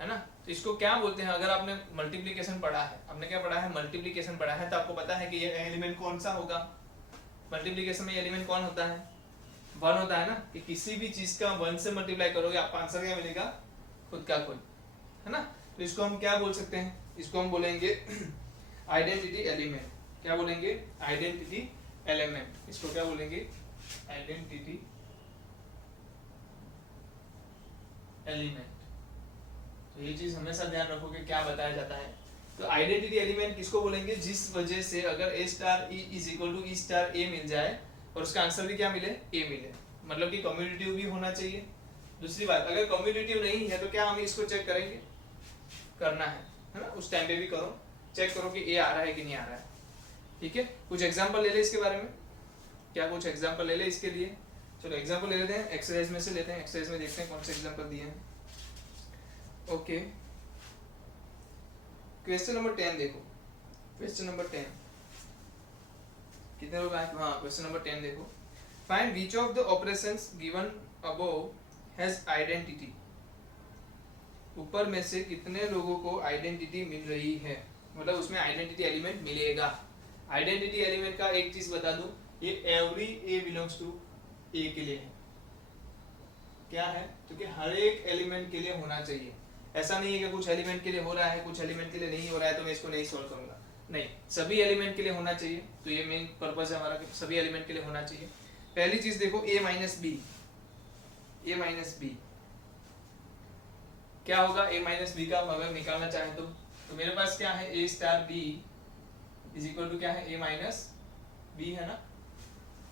है ना। तो इसको क्या बोलते हैं, अगर आपने मल्टीप्लिकेशन पढ़ा है, आपने क्या पढ़ा है, मल्टीप्लिकेशन पढ़ा है, तो आपको पता है कि ये एलिमेंट कौन सा होगा। मल्टीप्लिकेशन में एलिमेंट कौन होता है, 1 होता है ना, कि किसी भी चीज का 1 से मल्टीप्लाई करोगे आपको आंसर क्या मिलेगा, खुद का खुद, है ना। तो इसको हम क्या बोल सकते हैं, इसको हम बोलेंगे आइडेंटिटी एलिमेंट। क्या बोलेंगे, आइडेंटिटी एलिमेंट। इसको क्या बोलेंगे, आइडेंटिटी एलिमेंट। तो ये चीज हमेशा ध्यान रखो कि क्या बताया जाता है। तो आइडेंटिटी एलिमेंट किसको बोलेंगे, जिस वजह से अगर a star e is equal to e star a मिल जाए और उसका आंसर भी क्या मिले, a मिले, मतलब कि कम्यूटेटिव भी होना चाहिए। दूसरी बात, अगर कम्यूटेटिव नहीं है तो क्या हम इसको चेक करेंगे, करना है ना, उस टाइम पे भी करो, चेक करो कि a आ रहा है कि नहीं आ रहा है। ठीक है, कुछ एग्जांपल ले ले इसके बारे में, क्या कुछ एग्जांपल ले ले इसके लिए। चलो एग्जांपल ले लेते हैं, एक्सरसाइज में से लेते हैं, एक्सरसाइज में देखते हैं कौन से एग्जांपल दिए हैं। ओके, क्वेश्चन नंबर 10 देखो, क्वेश्चन नंबर 10 कितने लोग आए, हाँ क्वेश्चन नंबर 10 देखो। Find which of the operations given above has identity. ऊपर में से कितने लोगों को आइडेंटिटी मिल रही है, मतलब उसमें आइडेंटिटी एलिमेंट मिलेगा। आइडेंटिटी एलिमेंट का एक चीज बता दूं, ये एवरी ए बिलोंग्स टू ए के लिए है। क्या है, तो कि हर एक एलिमेंट के लिए होना चाहिए। ऐसा नहीं है कि कुछ एलिमेंट के लिए हो रहा है, कुछ एलिमेंट के लिए नहीं हो रहा है तो मैं इसको नहीं सॉल्व करूंगा, नहीं, सभी एलिमेंट के लिए होना चाहिए। तो ये मेन पर्पस है हमारा कि सभी एलिमेंट के लिए होना चाहिए। पहली चीज देखो, a minus B, a minus B क्या होगा, a माइनस बी का अगर निकालना चाहे तो मेरे पास क्या है, a star b is equal to क्या है, a माइनस बी, है ना।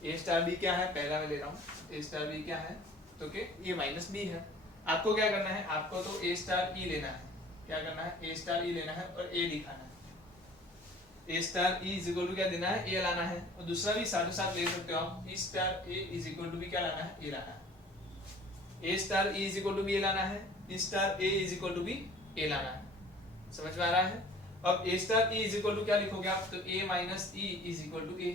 a स्टार b क्या है, पहला मैं ले रहा हूँ, a स्टार b क्या है, तो कि a माइनस बी है। आपको क्या करना है, आपको तो a स्टार e लेना है, क्या करना है, a स्टार e लेना है और a दिखाना है। a star e is equal to क्या देना है, a लाना है, और दूसरा भी साथ साथ ले सकते हो आप, e star a is equal to भी क्या लाना है, a लाना है। a star e is equal to b लाना है, e star a is equal to b a लाना है। समझ में आ रहा है। अब a star e is equal to क्या लिखोगे आप, तो a minus e is equal to a,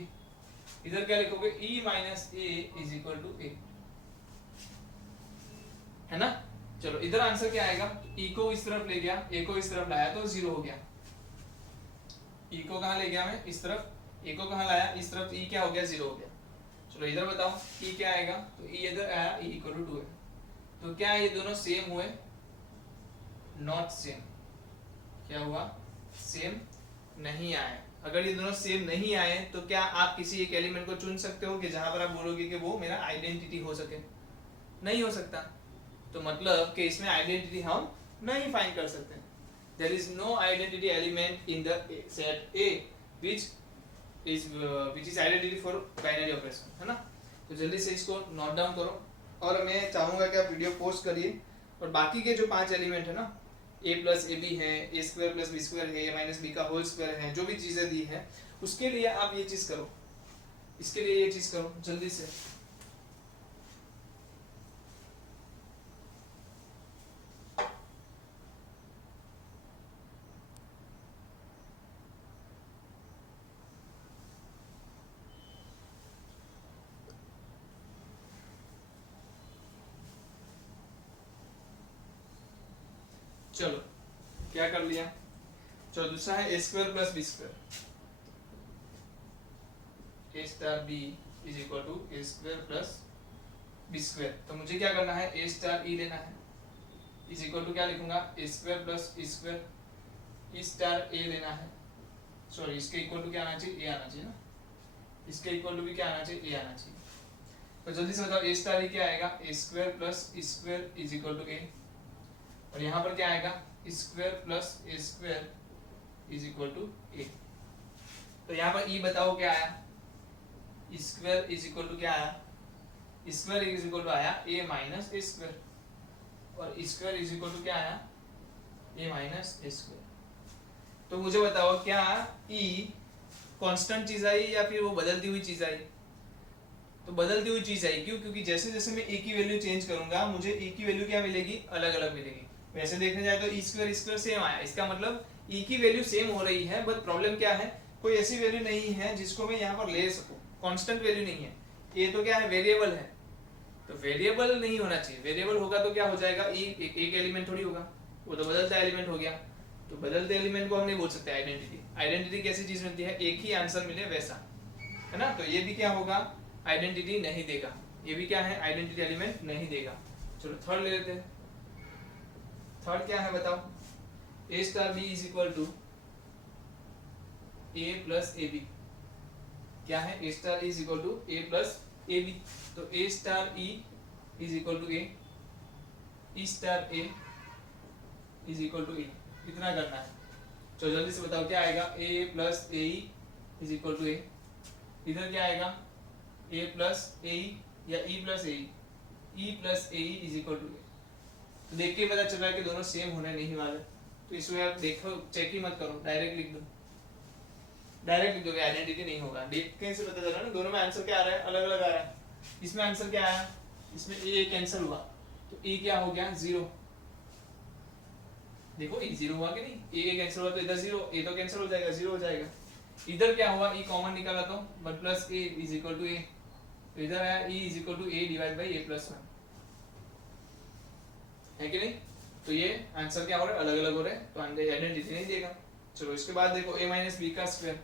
इधर क्या लिखोगे, e minus a is equal to a, है ना। चलो इधर आंसर क्या आएगा, e को इस तरफ ले गया, a को इस तरफ लाया तो 0 हो गया। e को कहां ले गया मैं, इस तरफ, a को कहां लाया, इस तरफ, तो e क्या हो गया, 0 हो गया। चलो इधर बताओ e क्या आएगा, तो e इधर आया, e इक्वल टू 2 है। तो क्या ये दोनों सेम हुए, नॉट सेम। क्या हुआ, सेम नहीं आए। अगर ये दोनों सेम नहीं आए तो क्या आप किसी एक एलिमेंट को चुन सकते हो कि जहां पर आप बोलोगे कि वो मेरा आइडेंटिटी हो सके, नहीं हो सकता। तो मतलब कि इसमें आइडेंटिटी हम नहीं फाइंड कर सकते। There is no identity element in the set A which is identity for binary operation, है ना। तो जल्दी से इसको नोट डाउन करो, और मैं चाहूंगा कि आप वीडियो पोस्ट करिए, और बाकी के जो 5 एलिमेंट है ना, a प्लस ए बी है, ए स्क्वायर प्लस बी स्क्वायर है, a माइनस बी का होल स्क्वायर है, जो भी चीजें दी है उसके लिए आप ये चीज करो, इसके लिए ये चीज करो जल्दी से। चलो क्या कर लिया, चलो दूसरा है a square plus B square, a star b is equal to a square plus B square. तो मुझे क्या करना है, a स्टार e लेना है, इज इक्वल टू क्या लिखूंगा, a square plus e square, e star a लेना है, सॉरी इसके इक्वल टू क्या आना चाहिए, a आना चाहिए ना, इसके इक्वल टू भी क्या आना चाहिए, a आना चाहिए। तो जल्दी से बताओ a स्टार e क्या आएगा, a square plus e square is equal to a, और यहाँ पर क्या आएगा, square plus A square is equal to A. तो यहाँ पर ई बताओ क्या आया, स्क्वायर इज इक्वल टू क्या आया, स्क्वायर इज इक्वल टू आया ए माइनस ए स्क्वायर, और स्क्वायर इज इक्वल टू क्या आया, ए माइनस ए स्क्वायर। तो मुझे बताओ क्या ई कांस्टेंट चीज आई या फिर वो बदलती हुई चीज आई, तो बदलती हुई चीज आई। क्यों, क्योंकि जैसे जैसे मैं ए की वैल्यू चेंज करूंगा मुझे ए की वैल्यू क्या मिलेगी, अलग अलग मिलेगी। वैसे देखने जाए तो ई स्क्वायर स्क्वायर सेम आया, इसका मतलब ई की वैल्यू सेम हो रही है, बट प्रॉब्लम क्या है, कोई ऐसी वैल्यू नहीं है जिसको मैं यहाँ पर ले सकूं, कांस्टेंट वैल्यू नहीं है। ये तो क्या है, वेरिएबल है, तो वेरिएबल नहीं होना चाहिए। वेरिएबल होगा तो क्या हो जाएगा, ई एक एलिमेंट थोड़ी होगा, वो तो बदलता एलिमेंट हो गया। तो बदलते एलिमेंट को हम नहीं बोल सकते आइडेंटिटी। आइडेंटिटी कैसी चीज बनती है, एक ही आंसर मिले वैसा, है ना। तो ये भी क्या होगा, आइडेंटिटी नहीं देगा। ये भी क्या है, आइडेंटिटी एलिमेंट नहीं देगा। चलो थर्ड ले लेते हैं। थर्ड क्या है बताओ, A star B is equal to A plus A B. क्या है, A star is equal to A plus A B. तो A star E is equal to A, E star A is equal to A, कितना करना है। चलो जल्दी से बताओ क्या आएगा, A plus A is equal to A. इधर क्या आएगा, ए प्लस ए या E plus A plus A is equal to A. तो देख के पता चल रहा है कि दोनों सेम होने नहीं वाले। तो इसमें आप देखो, चेक ही मत करो, डायरेक्ट लिख दो। डायरेक्ट लिख दोगे आइडेंटिटी नहीं होगा। देख के से पता चल रहा है ना, दोनों में आंसर क्या आ रहा है, अलग अलग आ रहा है। इसमें आंसर क्या आया, इसमें ए कैंसिल हुआ तो ए क्या हो गया, जीरो। देखो ए जीरो हुआ कि नहीं, ए कैंसिल हुआ तो इधर जीरो, ए तो कैंसिल हो जाएगा, जीरो हो जाएगा। इधर क्या हुआ, ई कॉमन निकाला तो one plus A is equal to A. तो इधर आया E is equal to A divide by A plus one, है कि नहीं। तो ये आंसर क्या हो रहा है, अलग अलग हो रहे हैं, तो आइडेंटिटी नहीं देगा। चलो इसके बाद देखो ए माइनस बी का स्क्वायर,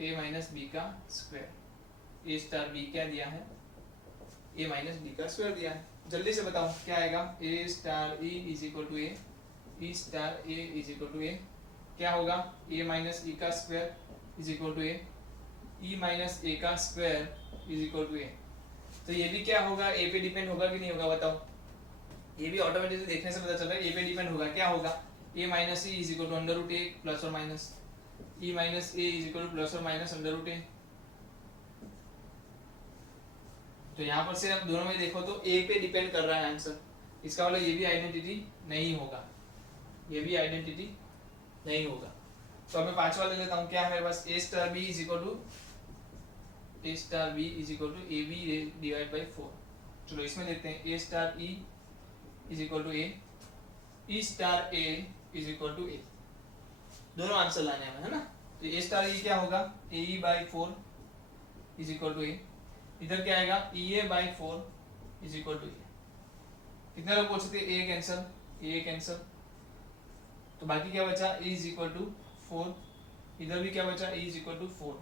ए माइनस बी का स्क्वायर, ए स्टार बी क्या दिया है, ए माइनस बी का स्क्वायर दिया है। जल्दी से बताओ क्या आएगा, A star E is equal to A, E star A is equal to A. क्या होगा, ए माइनस ई का square is equal to A, E minus A का square is equal to A. तो ये भी क्या होगा, ए पे डिपेंड होगा कि नहीं होगा बताओ। ये भी ऑटोमेटिकली देखने से पता चल रहा है ए पे डिपेंड होगा। क्या होगा, A minus E is equal to under root A plus और minus, E minus A is equal to plus और माइनस अंडर रूट ए। तो यहाँ पर से आप दोनों में देखो तो ए पे डिपेंड कर रहा है आंसर। इसका मतलब ये भी आइडेंटिटी नहीं होगा, ये भी आइडेंटिटी नहीं होगा। तो अब मैं पांचवा ले लेता हूँ। क्या है मेरे पास, A star B is equal to, A star B is equal to A B divide by 4। चलो इसमें लेते हैं, A star E is equal to A, E star A is equal to A. दोनों आंसर लाने हैं, है ना। तो ए स्टार ई क्या होगा, ए ई by 4 is equal to A. इधर क्या आएगा, ई ए बाई 4 इज इक्वल टू ए। कितने लोग पूछ सकते हैं, ए कैंसल, ए कैंसल, तो बाकी क्या बचा, ए इज इक्वल टू 4। इधर भी क्या बचा, ए इज इक्वल टू 4।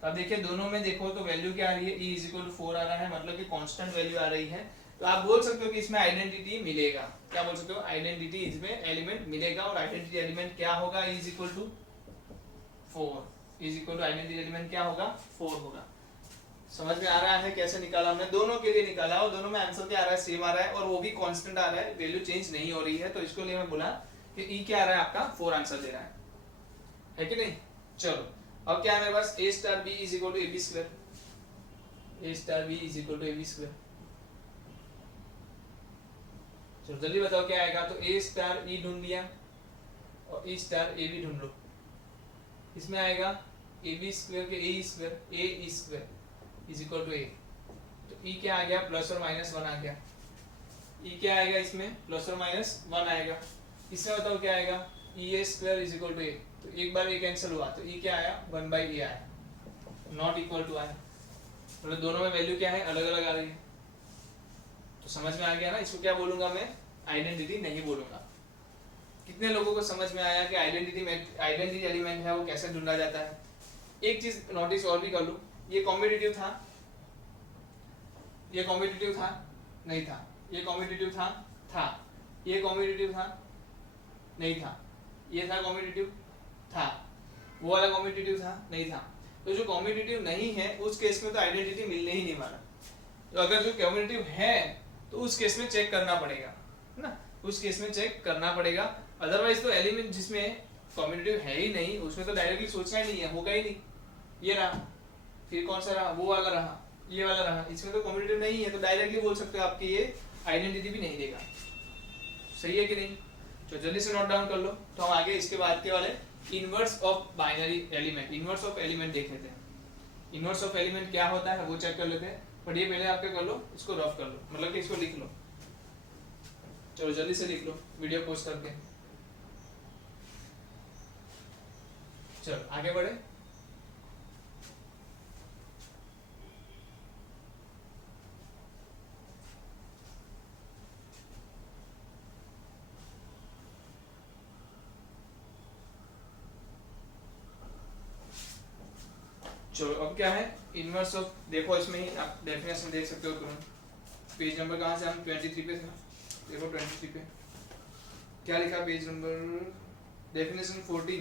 तो अब देखिए दोनों में देखो तो वैल्यू क्या आ रही है, e इज इक्वल टू 4 आ रहा है, मतलब कि कांस्टेंट वैल्यू आ रही है। तो आप बोल सकते हो कि इसमें आइडेंटिटी मिलेगा। क्या बोल सकते हो, आइडेंटिटी इसमें एलिमेंट मिलेगा। और आइडेंटिटी एलिमेंट क्या होगा, e is equal to 4, is equal to identity element क्या होगा, 4 होगा। समझ में आ रहा है कैसे निकाला हमने, दोनों के लिए निकाला और दोनों में आंसर क्या आ रहा है, सेम आ रहा है और वो भी कांस्टेंट आ रहा है, वैल्यू चेंज नहीं हो रही है। तो इसको लिए मैं बोला कि e क्या आ रहा है आपका, 4 आंसर दे रहा है कि नहीं। चलो अब क्या है मेरे पास, A star B is equal to A B square, A star B is equal to A B square. चलो जल्दी बताओ क्या आएगा। तो ए स्टार ई ढूंढ लिया और ई स्टार ए भी ढूंढ लो। इसमें आएगा ए बी स्क्वायर के A square, A E square is equal to A. तो ई क्या आ गया, प्लस और माइनस 1 आ गया। ई क्या आएगा इसमें, प्लस और माइनस 1 आएगा। इसमें बताओ क्या आएगा, ई ए square is equal to A. तो एक बार ए कैंसिल हुआ तो ई क्या आया, 1 बाई ए आया, नॉट इक्वल टू आया। मतलब दोनों में वैल्यू क्या है, अलग अलग आ रही है। तो समझ में आ गया ना। इसको क्या बोलूंगा मैं, आइडेंटिटी नहीं बोलूंगा। कितने लोगों को समझ में आया कि आइडेंटिटी एलिमेंट है वो कैसे ढूंढा जाता है। एक चीज नोटिस और भी कर लो, ये कॉम्पिटिटिव था, ये कॉम्पिटिटिव था, नहीं था, ये कॉम्पिटिटिव था, था, ये कॉम्पिटिटिव था, नहीं था, ये था कॉम्पिटिटिव, था, वो वाला कॉम्पिटिटिव था, नहीं था। तो जो कॉम्पिटिटिव नहीं है उस केस में तो आइडेंटिटी मिलने ही नहीं वाला। तो अगर जो कॉम्पिटिटिव है तो उस केस में चेक करना पड़ेगा, है ना, उस केस में चेक करना पड़ेगा। अदरवाइज तो एलिमेंट जिसमें कॉम्पिटिटिव है ही नहीं उसमें तो डायरेक्टली सोचना ही नहीं है, होगा ही नहीं। ये रहा, फिर कौन सा रहा, वो वाला रहा, ये वाला रहा, इसमें तो कॉम्पिटिटिव नहीं है तो डायरेक्टली बोल सकते हो आपकी ये आइडेंटिटी भी नहीं देगा। सही है कि नहीं। तो जल्दी से नोट डाउन कर लो। तो हम आगे इसके बाद के वाले inverse of binary element, inverse of element देख लेते हैं। इनवर्स ऑफ एलिमेंट क्या होता है वो चेक कर लेते हैं। बट ये पहले आप क्या कर लो, इसको रफ कर लो, मतलब कि इसको लिख लो। चलो जल्दी से लिख लो वीडियो पोस्ट करके। चलो आगे बढ़े। चलो अब क्या है इनवर्स ऑफ, देखो इसमें ही आप डेफिनेशन देख सकते हो तुरंत। पेज नंबर कहाँ से हम 23 पे थे, देखो 23 पे क्या लिखा पेज नंबर, डेफिनेशन 14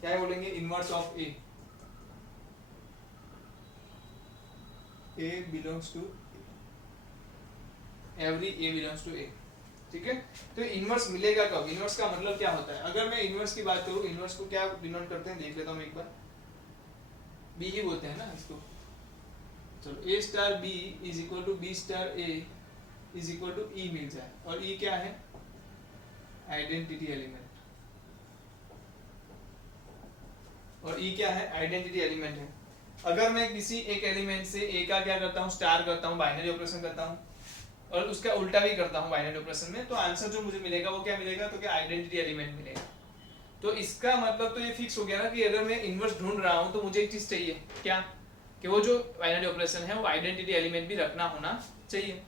क्या है बोलेंगे, inverse of A belongs to every A belongs to A. ठीक है, तो इनवर्स मिलेगा कब, इनवर्स का मतलब क्या होता है। अगर मैं इनवर्स की बात करूं, इनवर्स को क्या डिनोट करते हैं देख लेता हूं एक बार, बी ही बोलते हैं ना इसको। चलो A star B is equal to B star A is equal to E मिल जाए, और ई क्या है, आइडेंटिटी एलिमेंट, और ई क्या है, आइडेंटिटी एलिमेंट है। अगर मैं किसी एक एलिमेंट से ए का क्या करता हूँ, स्टार करता हूँ, बाइनरी ऑपरेशन करता हूँ, और उसका उल्टा भी करता हूँ बाइनरी ऑपरेशन में, तो आंसर जो मुझे मिलेगा वो क्या मिलेगा, तो क्या आइडेंटिटी एलिमेंट मिलेगा। तो इसका मतलब तो ये फिक्स हो गया ना कि अगर मैं इनवर्स ढूंढ रहा हूँ तो मुझे एक चीज चाहिए, क्या, कि वो जो बाइनरी ऑपरेशन है वो आइडेंटिटी एलिमेंट भी रखना होना चाहिए।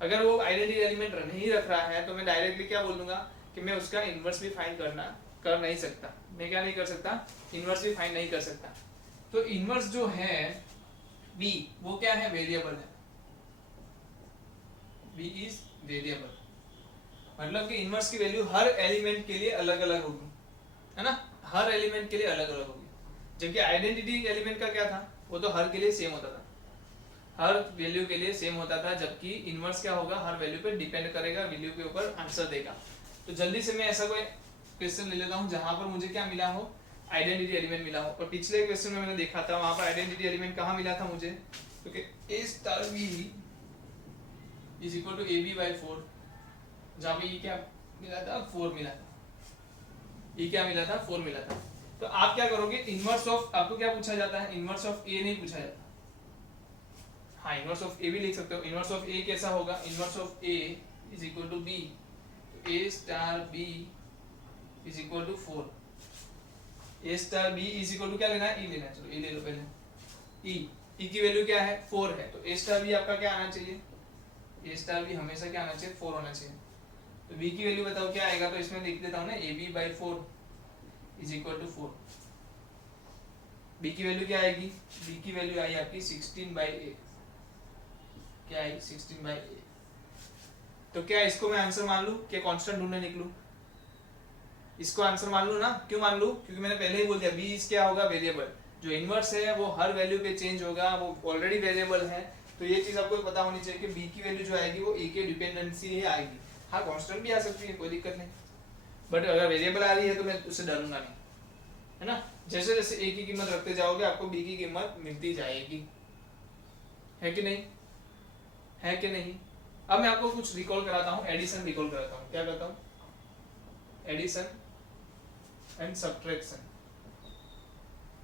अगर वो आइडेंटिटी एलिमेंट नहीं रख रहा है तो मैं डायरेक्टली क्या बोल दूंगा कि मैं उसका इनवर्स भी फाइंड कर नहीं सकता, मैं क्या नहीं कर सकता, इनवर्स भी फाइंड नहीं कर सकता। तो इनवर्स जो है बी वो क्या है, वेरिएबल है, बी इज वेरिएबल, मतलब कि इनवर्स की वैल्यू हर एलिमेंट के लिए अलग अलग होगी, है ना, हर एलिमेंट के लिए अलग अलग होगी। जबकि आइडेंटिटी एलिमेंट का क्या था, वो तो हर के लिए सेम होता था, हर वैल्यू के लिए सेम होता था। जबकि इनवर्स क्या होगा, हर वैल्यू पे डिपेंड करेगा, वैल्यू के ऊपर आंसर देगा। तो जल्दी से मैं ऐसा कोई क्वेश्चन ले लेता हूँ जहां पर मुझे क्या मिला हो, आइडेंटिटी एलिमेंट मिला हो। और पिछले क्वेश्चन में मैंने देखा था वहां पर आइडेंटिटी एलिमेंट कहाँ मिला था मुझे, क्योंकि A star B is equal to A B by 4, जहाँ पे क्या मिला था, 4 मिला था, ये क्या मिला था, 4 मिला था। तो आप क्या करोगे, इनवर्स ऑफ, आपको क्या पूछा जाता है, इनवर्स ऑफ ए नहीं पूछा जाता, हाँ इनवर्स ऑफ ए भी लिख सकते हो। इनवर्स ऑफ ए कैसा होगा, inverse of A is equal to B, A star B is equal to 4, A star B is equal to क्या लेना है, ई लेना है। चलो ए ले लो पहले, ई की वैल्यू क्या है, 4 है, तो ए स्टार बी आपका क्या आना चाहिए, ए स्टार बी हमेशा क्या आना चाहिए, 4 होना चाहिए। तो बी की वैल्यू बताओ क्या आएगा, तो इसमें लिख देता हूँ ना, A B by 4 is equal to 4। B की वैल्यू क्या आएगी, बी की वैल्यू आई आपकी 16 बाई ए, क्या आएगी 16 बाई ए। तो क्या इसको मैं आंसर मान लूं, क्या कांस्टेंट ढूंढने निकलूं, इसको आंसर मान लूं ना, क्यों मान लूं, क्योंकि मैंने पहले ही बोल दिया बी इज क्या होगा, वेरिएबल, जो इनवर्स है वो हर वैल्यू पे चेंज होगा, वो ऑलरेडी वेरिएबल है। तो ये चीज आपको पता होनी चाहिए कि बी की वैल्यू जो आएगी वो ए के डिपेंडेंसी ही आएगी, हाँ कांस्टेंट भी आ सकती है, कोई दिक्कत नहीं, बट अगर वेरिएबल आ रही है तो मैं उससे डरूंगा नहीं, है ना। जैसे जैसे ए की कीमत रखते जाओगे आपको बी की कीमत मिलती जाएगी, है कि नहीं, है कि नहीं। अब मैं आपको कुछ रिकॉल कराता हूँ, एडिशन रिकॉल कराता हूँ, क्या करता हूँ, addition and subtraction,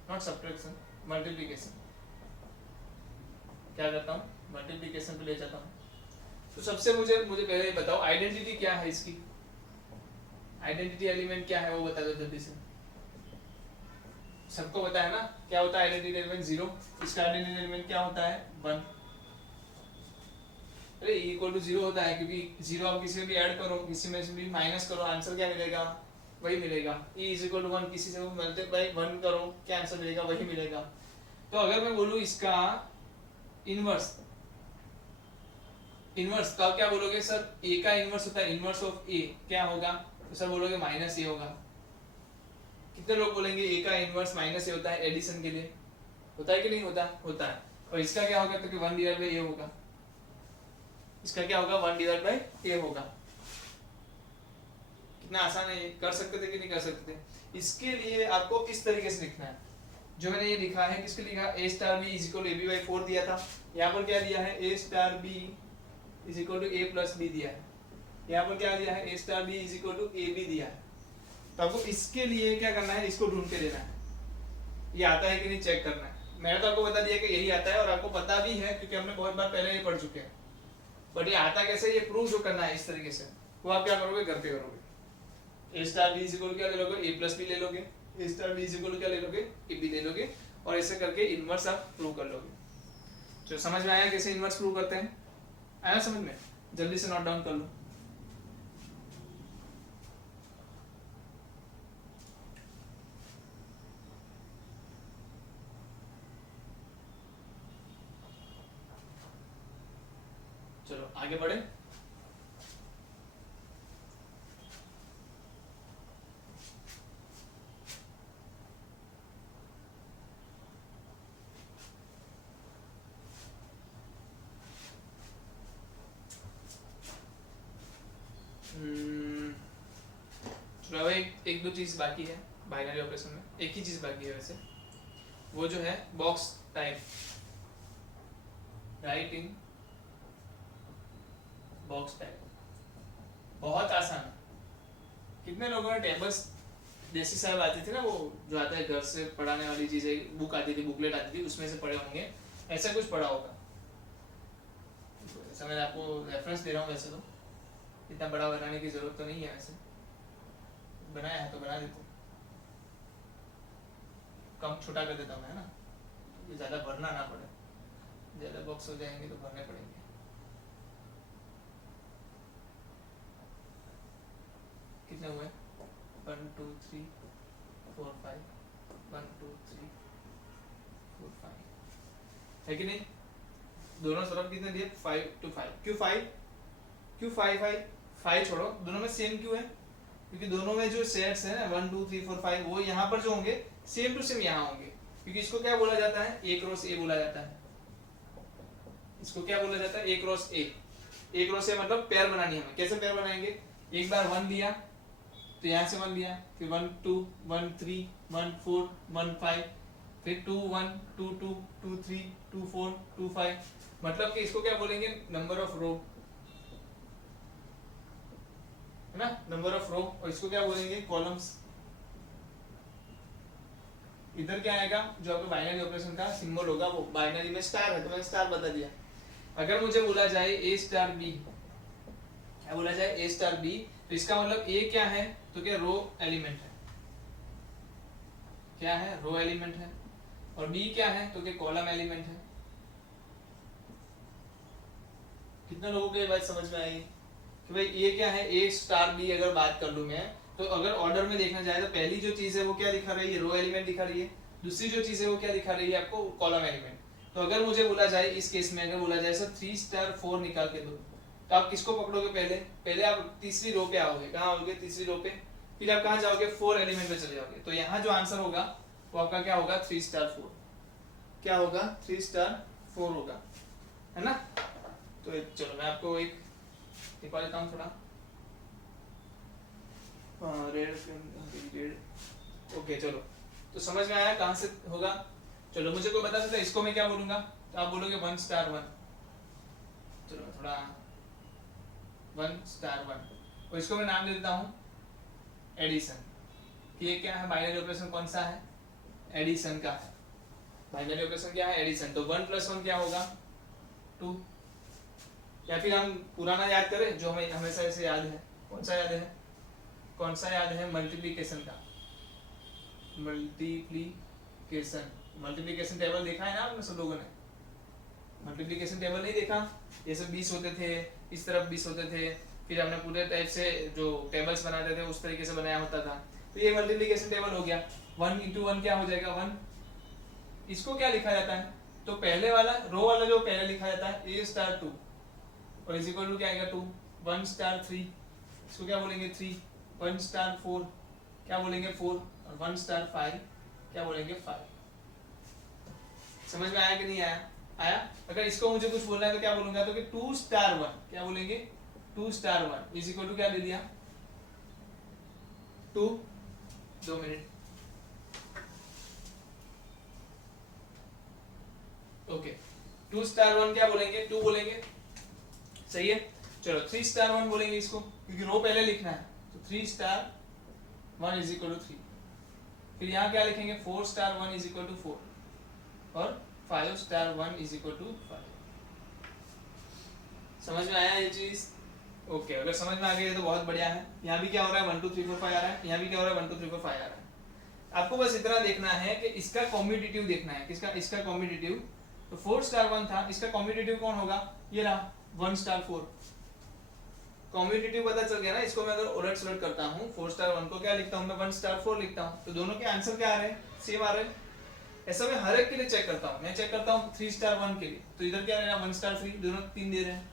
not subtraction, multiplication, क्या करता हूँ, मल्टीप्लिकेशन पे ले जाता हूँ। तो सबसे मुझे पहले ये बताओ आइडेंटिटी क्या है इसकी, आइडेंटिटी एलिमेंट क्या है वो बता दो जल्दी से, सबको पता है ना क्या होता है आइडेंटिटी एलिमेंट, 0, इसका आइडेंटिटी एलिमेंट क्या होता है, 1। अरे इक्वल टू 0 होता है क्योंकि 0 आप किसी में भी ऐड करो, किसी में से भी माइनस करो, आंसर क्या मिलेगा, वही मिलेगा। e इज इक्वल टू 1, किसी से मल्टीप्लाई 1 करो, क्या आंसर मिलेगा, वही मिलेगा। तो अगर मैं बोलूं इसका इनवर्स, इनवर्स तो आप क्या बोलोगे, सर a का इनवर्स होता है, इनवर्स ऑफ a क्या होगा, तो सर बोलोगे माइनस ए होगा। कितने लोग बोलेंगे a का इनवर्स माइनस ए होता है एडिशन के लिए, होता है कि नहीं होता, होता है। और इसका क्या होगा, तो कि 1 डिवाइड बाई a होगा, इसका क्या होगा, 1 डिवाइड बाई a होगा। कितना आसान है ये, कर सकते थे कि नहीं कर सकते थे। इसके लिए आपको इस तरीके से लिखना है, जो मैंने ये लिखा है, किसके लिखा, A star B is equal to A B by 4 दिया था, यहाँ पर क्या दिया है, A star B is equal to A plus B दिया है, यहाँ पर क्या दिया है, A star B is equal to A B दिया है। तो आपको इसके लिए क्या करना है, इसको ढूंढ के देना है, ये आता है कि नहीं चेक करना है। मैंने तो आपको बता दिया कि यही आता है, और आपको पता भी है क्योंकि हमने बहुत बार पहले ये पढ़ चुके हैं। बट ये आता कैसे, ये प्रूव जो करना है इस तरीके से, वो आप क्या करोगे, घर पे करोगे। ए स्टार बी इज इक्वल क्या ले लोगे, ए प्लस बी ले लोगे, ए स्टार बी इज इक्वल क्या ले लोगे, ए बी ले लोगे, और ऐसे करके इनवर्स आप प्रूव कर लोगे। जो समझ में आया कैसे इनवर्स प्रूव करते हैं, आया समझ में, जल्दी से नोट डाउन कर लो। आगे बढ़े। चलो अब एक दो चीज बाकी है बाइनरी ऑपरेशन में, एक ही चीज बाकी है वैसे, वो जो है बॉक्स टाइप, राइट इन बॉक्स टाइप। बहुत आसान है। कितने लोगों ने टेबल्स देसी साहब आती थी ना, वो जो आता है घर से पढ़ाने वाली चीजें, बुक आती थी, बुकलेट आती थी, उसमें से पढ़े होंगे, ऐसा कुछ पढ़ा होगा। ऐसा मैं आपको रेफरेंस दे रहा हूँ, वैसे तो इतना बड़ा बनाने की जरूरत तो नहीं है, वैसे बनाया है तो बना देता हूँ, कम छोटा कर देता हूँ मैं, है ना, ये ज्यादा भरना ना पड़े, ज्यादा बॉक्स हो जाएंगे तो भरने पड़ेंगे। कितने हुए? 1 2 3 4 5, 1 2 3 4 5, है कि नहीं? दोनों तरफ कितने दिए? 5 to 5। क्यों 5? क्यों 5 5? 5 छोड़ो, दोनों में सेम क्यों है? क्योंकि दोनों में जो सेट्स है ना 1 2 3 4 5, वो यहाँ पर जो होंगे सेम टू सेम यहाँ होंगे, क्योंकि इसको क्या बोला जाता है? ए क्रॉस ए बोला जाता है। इसको क्या बोला जाता है? ए क्रॉस ए। ए क्रॉस ए मतलब पेयर बनानी है हमें। कैसे पेयर बनाएंगे? एक बार 1 लिया तो यहाँ से 1 लिया, फिर 1 2 1 3 1 4 1 5, फिर 2 1 2 2 2 3 2 4 2 5, मतलब कि इसको क्या बोलेंगे? नंबर ऑफ रो, है ना, नंबर ऑफ रो। और इसको क्या बोलेंगे? कॉलम्स। इधर क्या आएगा? जो आपका बाइनरी ऑपरेशन का सिंबल होगा, वो बाइनरी में स्टार है तो मैंने स्टार बता दिया। अगर मुझे बोला जाए ए स्टार बी, क्या बोला जाए? ए स्टार बी, तो इसका मतलब ए क्या है? तो क्या रो एलिमेंट है, क्या है? रो एलिमेंट है। और बी क्या है? तो क्या कॉलम एलिमेंट है। कितने लोगों को ये बात समझ में आई कि भाई ये क्या है? ए स्टार बी अगर बात कर लूं मैं, तो अगर ऑर्डर में देखना जाए तो पहली जो चीज है वो क्या दिखा रही है? रो एलिमेंट दिखा रही है। दूसरी जो चीज है वो क्या दिखा रही है आपको? Column element. तो अगर मुझे बोला जाए इस केस में, अगर बोला जाए सर 3 स्टार 4 निकाल के दो, तो आप किसको पकड़ोगे? पहले आप तीसरी रो पे आओगे। कहाँ आओगे? तीसरी रो पे। फिर आप कहाँ जाओगे? 4 एलिमेंट पे चले जाओगे। तो यहाँ जो आंसर होगा वो आपका क्या होगा? 3 स्टार 4। क्या होगा? 3 स्टार 4 होगा, है ना। तो चलो मैं आपको एक दिखा देता हूँ थोड़ा। रेड, ओके चलो, तो समझ में आया कहाँ से होगा। चलो मुझे कोई बता सकता है इसको मैं क्या बोलूंगा? तो आप बोलोगे 1 स्टार 1। चलो थोड़ा 1 स्टार 1, और इसको मैं नाम दे देता हूँ एडिशन। ये क्या है? बाइनरी ऑपरेशन कौन सा है? एडिशन का है। बाइनरी ऑपरेशन क्या है? एडिशन। तो 1 + 1 क्या होगा? 2। या फिर हम पुराना याद करें जो हमें हमेशा ऐसे याद है। कौन सा याद है? कौन सा याद है? मल्टीप्लिकेशन का। मल्टीप्लिकेशन टेबल देखा है ना आपने सब लोगों ने? मल्टीप्लिकेशन टेबल नहीं देखा? जैसे 20 होते थे, इस तरफ 20 होते थे, फिर हमने पूरे टाइप से जो टेबल्स बनाते थे उस तरीके से बनाया होता था। तो ये मल्टीप्लिकेशन टेबल हो गया। 1 × 1 क्या हो जाएगा? 1। इसको क्या लिखा जाता है? तो पहले वाला रो वाला जो पहले लिखा जाता है ए स्टार 2, और इज इक्वल टू क्या आएगा? 2। 1 स्टार 3, इसको क्या बोलेंगे? 3। 1 स्टार 4 क्या बोलेंगे? 4। और 1 स्टार 5 क्या बोलेंगे? 5। समझ में आया कि नहीं आया? आया। अगर इसको मुझे कुछ बोलना है तो क्या बोलूंगा? तो कि 2 स्टार 1 क्या बोलेंगे? 2 स्टार 1 इज इक्वल टू क्या दे दिया? 2। 2 मिनट, ओके। 2 स्टार 1 क्या बोलेंगे? 2 बोलेंगे, सही है। चलो 3 स्टार 1 बोलेंगे इसको, क्योंकि रो पहले लिखना है। तो 3 स्टार 1 इज इक्वल टू 3। फिर यहाँ क्या लिखेंगे? 4 स्टार 1 इज इक्वल टू 4, और 5 स्टार 1 इज इक्वल टू 5। समझ में आया ये चीज? ओके, अगर समझ में आ गई तो बहुत बढ़िया है। यहाँ भी क्या हो रहा है? 1 2 3 4 5 आ रहा है। यहाँ भी क्या हो रहा है? 1 2 3 4 5 आ रहा है। आपको बस इतना देखना है कि इसका कॉम्पिटिटिव देखना है। किसका? इसका कॉम्पिटिटिव। तो 4 स्टार 1 था, इसका कॉम्पिटिटिव कौन होगा? ये रहा 1 स्टार 4। कॉम्पिटिटिव पता चल गया ना। इसको मैं अगर उलट सुलट करता हूँ, 4 स्टार 1 को क्या लिखता हूँ मैं? 1 स्टार 4 लिखता हूँ। तो दोनों के आंसर क्या आ रहे हैं? सेम आ रहे हैं। ऐसा मैं हर एक के लिए चेक करता हूँ। मैं चेक करता हूँ 3 स्टार 1 के लिए, तो इधर क्या आ रहा है? 1 स्टार 3, दोनों 3 दे रहे हैं।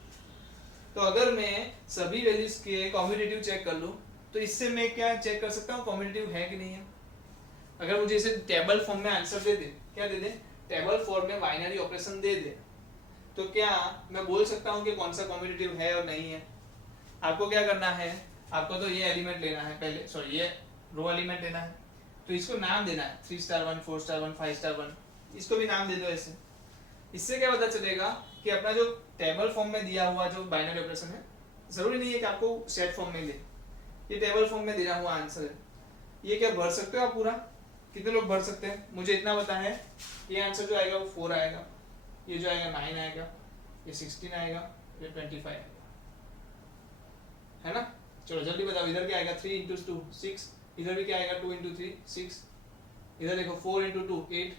तो अगर मैं सभी वैल्यूज के कॉम्यूटेटिव चेक कर लूँ तो इससे मैं क्या चेक कर सकता हूँ कॉम्यूटेटिव है कि नहीं है। अगर मुझे इसे टेबल फॉर्म में आंसर दे दे, क्या दे दे, टेबल फॉर्म में बाइनरी ऑपरेशन दे दे, तो क्या मैं बोल सकता हूँ कि कौन सा कॉम्यूटेटिव है और नहीं है। आपको क्या करना है, आपको तो ये एलिमेंट लेना है पहले, सॉरी ये रो एलिमेंट लेना है, तो इसको नाम देना है 3 स्टार 1 4 स्टार 1 5 स्टार 1, इसको भी नाम दे दो ऐसे। इससे क्या पता चलेगा कि अपना जो टेबल फॉर्म में दिया हुआ जो बाइनरी ऑपरेशन है, जरूरी नहीं है कि आपको सेट फॉर्म में ले, ये टेबल फॉर्म में दिया हुआ आंसर है, ये क्या भर सकते हो आप पूरा, कितने लोग भर सकते हैं, मुझे इतना पता है ये आंसर जो आएगा वो 4 आएगा, ये जो आएगा 9 आएगा, ये 16 आएगा, ये 25 आएगा, है ना। चलो जल्दी बताओ, इधर क्या आएगा 3 इंटू 2 6, इधर भी क्या आएगा 2 इंटू 3 6, इधर देखो 4 इंटू 2 8,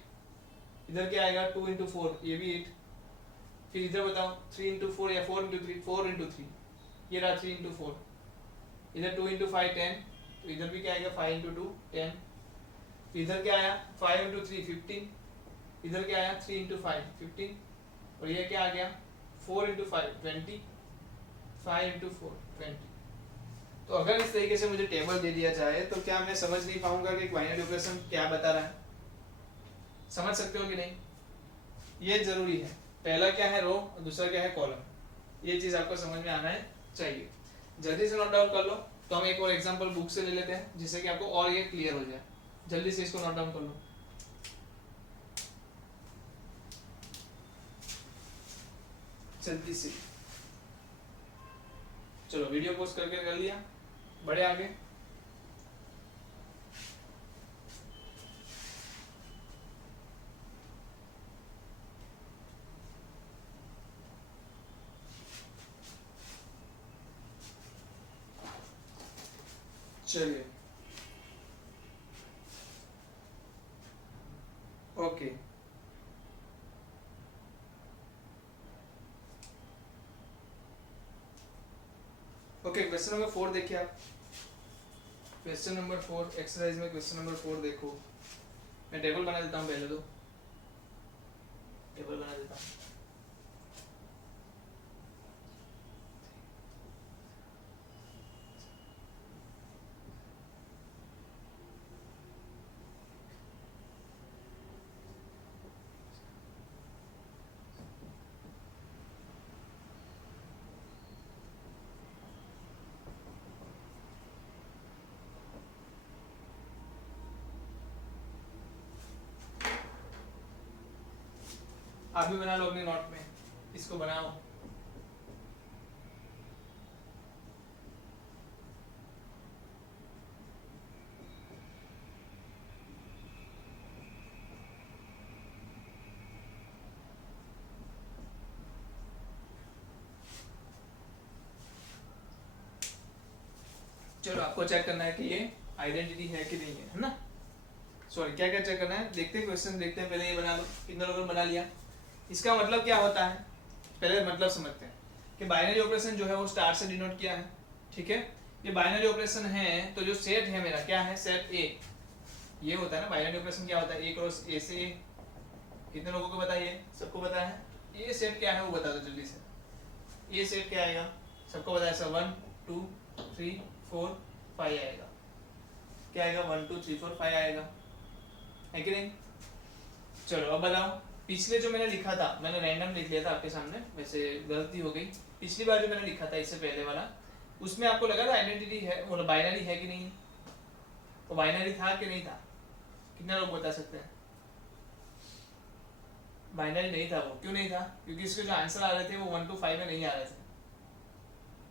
इधर क्या आएगा 2 इंटू 4 ये भी 8, फिर इधर बताओ 3 इंटू 4 या 4 इंटू 3 4 इंटू 3, ये रहा 3 इंटू 4, इधर 2 इंटू 5 10, तो इधर भी क्या आएगा 5 इंटू 2 10, इधर क्या आया 5 इंटू 3 15, इधर क्या आया 3 इंटू 5 15, और ये क्या आ गया 4 इंटू 5 20, 5 इंटू 4 20। तो अगर इस तरीके से मुझे टेबल दे दिया जाए तो क्या मैं समझ नहीं पाऊंगा कि बाइनरी ऑपरेशन क्या बता रहा है, समझ सकते हो कि नहीं, ये जरूरी है। पहला क्या है रो और दूसरा क्या है कॉलम, ये चीज आपको समझ में आना है चाहिए। जल्दी से नोट डाउन कर लो, तो हम एक और एग्जांपल बुक से ले लेते हैं जिससे कि आपको और ये क्लियर हो जाए। जल्दी से इसको नोट डाउन कर लो। जल्दी से चलो वीडियो पोस्ट करके कर लिया, बढ़े आगे। चलिए ओके, ओके क्वेश्चन नंबर 4 देखिए आप, क्वेश्चन नंबर 4 एक्सरसाइज में क्वेश्चन नंबर 4 देखो। मैं टेबल बना देता हूँ, पहले तो टेबल बना देता हूँ। आप भी बना लो अपने नोट में, इसको बनाओ। चलो आपको चेक करना है कि ये आइडेंटिटी है कि नहीं है ना। सॉरी क्या क्या चेक करना है, देखते हैं क्वेश्चन देखते हैं, पहले ये बना लो, कितने लोगों ने बना लिया। इसका मतलब क्या होता है, पहले मतलब समझते हैं कि बाइनरी ऑपरेशन जो है वो स्टार से डिनोट किया है, ठीक है। ये बाइनरी ऑपरेशन है तो जो सेट है मेरा क्या है, सेट ए, ये होता है ना बाइनरी ऑपरेशन, क्या होता है ए क्रॉस ए से ए। कितने लोगों को बताइए, सबको पता है। ये सेट क्या है वो बता दो जल्दी से, ये सेट क्या आएगा, सबको पता है सर 1 2 3 4 5 आएगा, क्या आएगा 1 2 3 4 5 आएगा, है कि नहीं। चलो अब बताओ, पिछले जो मैंने लिखा था, मैंने रैंडम लिख लिया था आपके सामने, वैसे गलती हो गई। पिछली बार जो मैंने लिखा था इससे पहले वाला, उसमें आपको लगा था आइडेंटिटी है, वो बाइनरी है कि नहीं, वो बाइनरी था कि नहीं था, कितने लोग बता सकते हैं। बाइनरी नहीं था वो, क्यों नहीं था, क्योंकि इसके जो आंसर आ रहे थे वो 1 to 5 में नहीं आ रहे थे।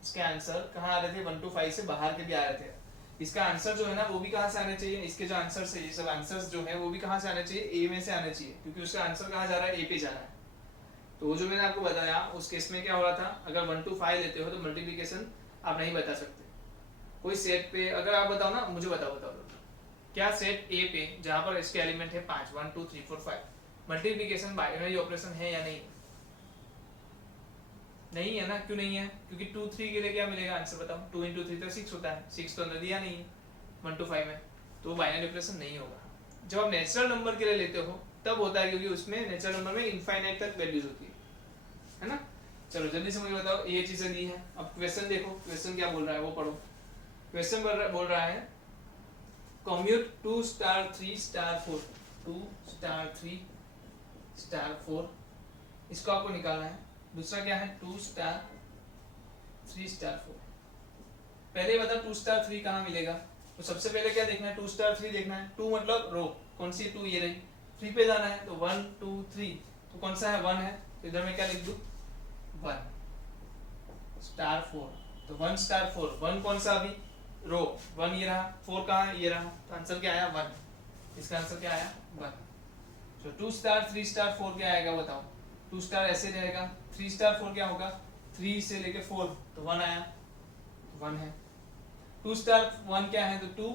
इसके आंसर कहाँ आ रहे थे, 1 to 5 से बाहर के भी आ रहे थे। इसका आंसर जो है ना वो भी कहाँ से आने चाहिए, इसके जो आंसर है ये सब आंसर्स जो है वो भी कहाँ से आने चाहिए, ए में से आने चाहिए, क्योंकि उसका आंसर कहाँ जा रहा है, ए पे जा रहा है। तो वो जो मैंने आपको बताया उस केस में क्या हो रहा था, अगर 1 to 5 लेते हो तो मल्टीप्लिकेशन आप नहीं बता सकते। कोई सेट पे अगर आप बताओ ना, मुझे बताओ क्या सेट ए पे जहाँ पर इसके एलिमेंट है 5 1 2 3 4 5, मल्टीप्लिकेशन बाइनरी ऑपरेशन है या नहीं, नहीं है ना। क्यों नहीं है, क्योंकि 2 3 के लिए क्या मिलेगा आंसर बताओ, 2 into 3 तो 6 होता है, 6 तो अंदर दिया नहीं है 1 to 5 में, तो बाइनरी ऑपरेशन नहीं होगा। जब आप नेचुरल नंबर के लिए लेते हो तब होता है, क्योंकि उसमें नेचुरल नंबर में इनफाइनाइट तक वैल्यूज होती है ना। चलो जल्दी से मुझे बताओ, ये चीजें दी है। अब क्वेश्चन देखो, क्वेश्चन क्या बोल रहा है वो पढ़ो। क्वेश्चन बोल रहा है commute 2 star 3 star 4, 2 star 3 star 4, इसको आपको निकालना है। दूसरा क्या है 2 स्टार 3 स्टार 4। पहले बता 2 स्टार 3 कहाँ मिलेगा, तो सबसे पहले क्या देखना है 2 स्टार 3 देखना है। 2 मतलब रो, कौन सी 2, ये रही। 3 पे जाना है तो 1 2 3, तो कौन सा है 1 है, तो इधर मैं क्या लिख दूं 1 स्टार 4, तो 1 स्टार 4, 1 कौन सा अभी रो 1 ये रहा, 4 कहाँ है ये रहा, तो आंसर क्या आया 1। इसका आंसर क्या आया 1। तो 2 स्टार 3 स्टार 4 क्या आएगा बताओ। 2 स्टार ऐसे रहेगा, 3 स्टार 4 क्या होगा, 3 से लेके 4, तो 1 आया, 1 है। 2 स्टार 1 क्या है, तो 2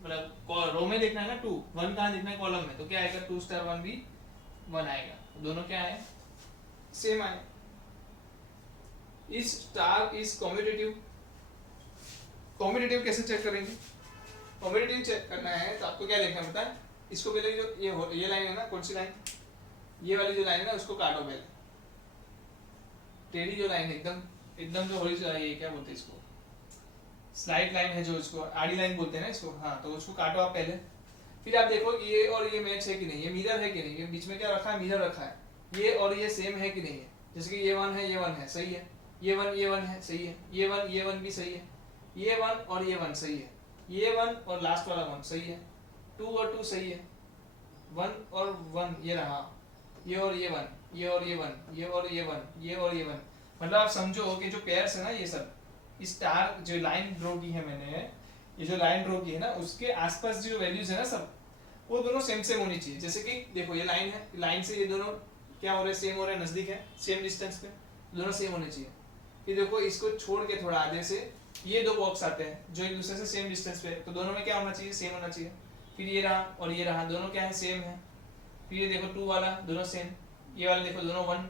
मतलब रो में देखना है ना 2, 1 कहाँ देखना है कॉलम में, तो क्या आएगा 2 स्टार 1 भी 1 आएगा, तो दोनों क्या है सेम आए। इस स्टार इज कॉम्यूटेटिव। कॉम्यूटेटिव कैसे चेक करेंगे, कॉम्यूटेटिव चेक करना है तो आपको क्या देखना पड़ता है, इसको पहले जो ये लाइन है ना, कौन सी लाइन, ये वाली जो लाइन है ना उसको काटो पहले। टेढ़ी जो लाइन है एकदम एकदम जो हॉरिजॉन्टल है, ये क्या बोलते हैं इसको, स्लाइड लाइन है जो, इसको आड़ी लाइन बोलते हैं ना इसको, हाँ तो उसको काटो आप पहले। फिर आप देखो ये और ये मैच है कि नहीं, ये मिरर है कि नहीं, ये बीच में क्या रखा है मिरर रखा है, ये और ये सेम है कि नहीं है। जैसे कि ये 1 है, ये 1 है, सही है, ये 1 है, सही है, ये 1 भी सही है, ये 1 और ये 1 सही है, ये 1 और लास्ट वाला 1 सही है, 2 और 2 सही है, 1 और 1 ये रहा, ये और ये 1, ये और ये 1, ये और ये 1, ये और ये 1। मतलब आप समझो कि जो पेयर्स है ना ये सब, स्टार जो लाइन ड्रॉ की है मैंने, ये जो लाइन ड्रॉ की है ना उसके आसपास जो वैल्यूज है ना सब, वो दोनों सेम सेम होनी चाहिए। जैसे कि देखो ये लाइन है, लाइन से ये दोनों क्या हो रहे हैं, सेम हो रहे हैं, नजदीक है, सेम डिस्टेंस पे, दोनों सेम होने चाहिए। फिर देखो इसको छोड़ के थोड़ा आगे से ये दो बॉक्स आते हैं जो एक दूसरे से सेम डिस्टेंस पे, तो दोनों में क्या होना चाहिए, सेम होना चाहिए। फिर ये रहा और ये रहा, दोनों क्या है सेम है। फिर ये देखो 2 वाला दोनों सेम, ये वाला देखो दोनों 1,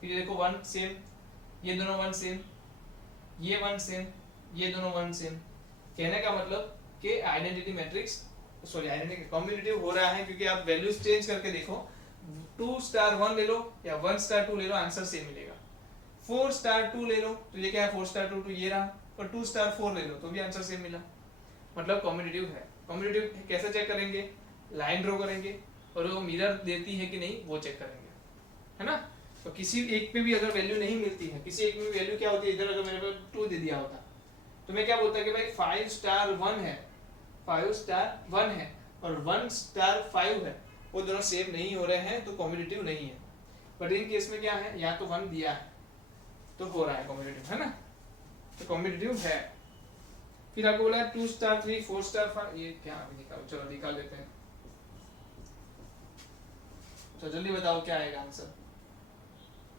फिर ये देखो 1 सेम, ये दोनों 1 सेम, ये 1 सेम, ये दोनों 1 सेम। कहने का मतलब कि identity matrix sorry identity combinative हो रहा है, क्योंकि आप वैल्यूज चेंज करके देखो, 2 स्टार 1 ले लो या 1 स्टार 2 ले लो, आंसर सेम मिलेगा। 4 स्टार 2 ले लो तो ये क्या है 4 स्टार 2 तो ये रहा, और 2 स्टार 4 ले लो तो भी आंसर सेम मिला, मतलब कॉम्बिनेटिव है। कॉम्बिनेटिव कैसे चेक करेंगे, लाइन ड्रॉ करेंगे और वो मिरर देती है कि नहीं वो चेक करेंगे, है ना। तो किसी एक पे भी अगर वैल्यू नहीं मिलती है, किसी एक में वैल्यू क्या होती है, इधर अगर मेरे पास 2 दे दिया होता तो मैं क्या बोलता कि भाई 5 स्टार 1 है, 5 स्टार 1 है और 1 स्टार 5 है, वो दोनों सेम नहीं हो रहे हैं तो कॉम्बिनेटिव नहीं है। बट इन केस में क्या है, यहाँ तो 1 दिया है तो हो रहा है कॉम्बिनेटिव, है ना, तो कॉम्बिनेटिव है। फिर आपको बोला 2 स्टार 3 4 स्टार 5, ये क्या अभी निकालो, चलो निकाल लेते हैं। तो जल्दी बताओ क्या आएगा आंसर,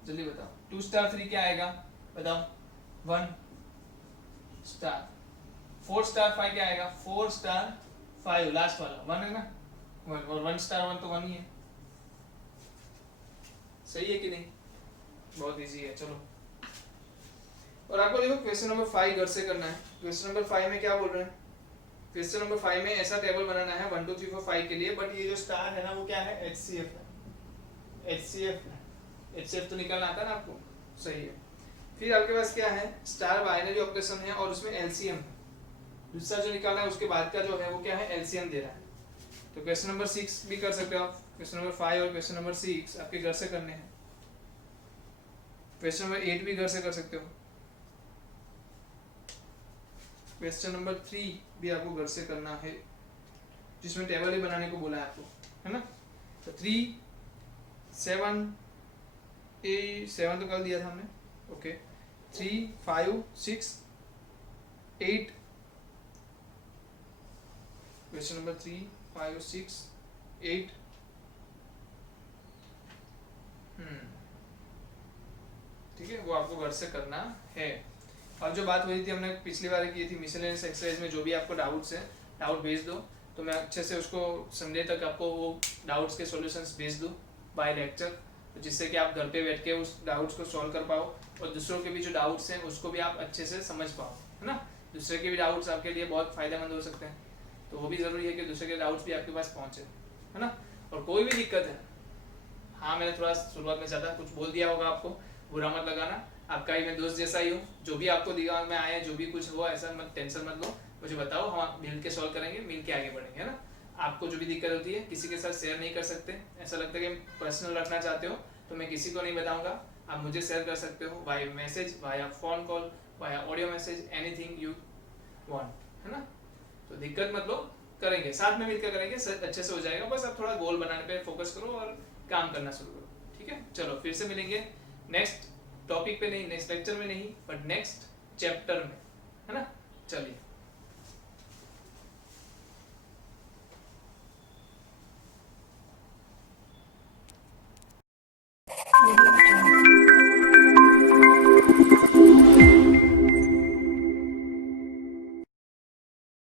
जल्दी बताओ। 2 स्टार 3 क्या आएगा बताओ, 1 स्टार। 4 स्टार 5 क्या आएगा, 4 स्टार 5, लास्ट वाला 1 है ना, 1 और 1 स्टार 1 तो 1 ही है, सही है कि नहीं, बहुत इजी है। चलो और आपको देखो क्वेश्चन नंबर 5 घर से करना है। क्वेश्चन नंबर 5 में क्या बोल रहे हैं, क्वेश्चन नंबर 5 में ऐसा टेबल बनाना है 1 2 3 4 5 के लिए, बट ये जो स्टार है ना वो क्या है HCF है, HCF तो निकालना आता है ना आपको, सही है। फिर आपके पास क्या है, स्टार बाइनरी ऑपरेशन है और उसमें एलसीएम है, दूसरा जो निकालना है उसके बाद का जो है वो क्या है एलसीएम दे रहा है। तो क्वेश्चन नंबर 6 भी कर सकते हो आप, क्वेश्चन नंबर 5 और क्वेश्चन नंबर 6 आपके घर से करने हैं। क्वेश्चन नंबर 8 भी घर से कर सकते हो, क्वेश्चन नंबर 3 भी आपको घर से करना है, जिसमें टेबल ही बनाने को बोला है आपको, है ना। तो 3 7 7 तो कल दिया था हमने, ओके 3 5 6 8, क्वेश्चन नंबर 3 5 6 8, ठीक है, वो आपको घर से करना है। और जो बात हुई थी हमने पिछली बार की थी मिसलेनियस एक्सरसाइज में, जो भी आपको डाउट्स है डाउट भेज दो, तो मैं अच्छे से उसको संडे तक आपको वो डाउट्स के सॉल्यूशंस भेज दूँ बाय लेक्चर, तो जिससे कि आप घर पे बैठ के उस डाउट्स को सॉल्व कर पाओ और दूसरों के भी जो डाउट्स हैं उसको भी आप अच्छे से समझ पाओ, है ना। दूसरे के भी डाउट्स आपके लिए बहुत फायदेमंद हो सकते हैं, तो वो भी ज़रूरी है कि दूसरे के डाउट्स भी आपके पास पहुँचे, है ना। और कोई भी दिक्कत है, हाँ मैंने थोड़ा शुरुआत में ज़्यादा कुछ बोल दिया होगा आपको, बुरा मत लगाना, आपका ही मैं दोस्त जैसा ही हूँ, जो भी आपको दिमाग में आए, जो भी कुछ हो, ऐसा मत टेंशन मत लो, मुझे बताओ, हम मिल के सॉल्व करेंगे, मिल के आगे बढ़ेंगे, है ना। आपको जो भी दिक्कत होती है किसी के साथ शेयर नहीं कर सकते, ऐसा लगता है कि पर्सनल रखना चाहते हो तो मैं किसी को नहीं बताऊंगा, आप मुझे शेयर कर सकते हो by message, via phone call, via audio message, anything you want, है ना। तो दिक्कत मत लो, करेंगे, साथ में मिलकर करेंगे, अच्छे से हो जाएगा। बस आप थोड़ा गोल बनाने पे फोकस करो और काम करना शुरू करो, ठीक है। चलो फिर से मिलेंगे नेक्स्ट टॉपिक पे, नहीं नेक्स्ट लेक्चर में नहीं, बट नेक्स्ट चैप्टर में, है ना। चलिए।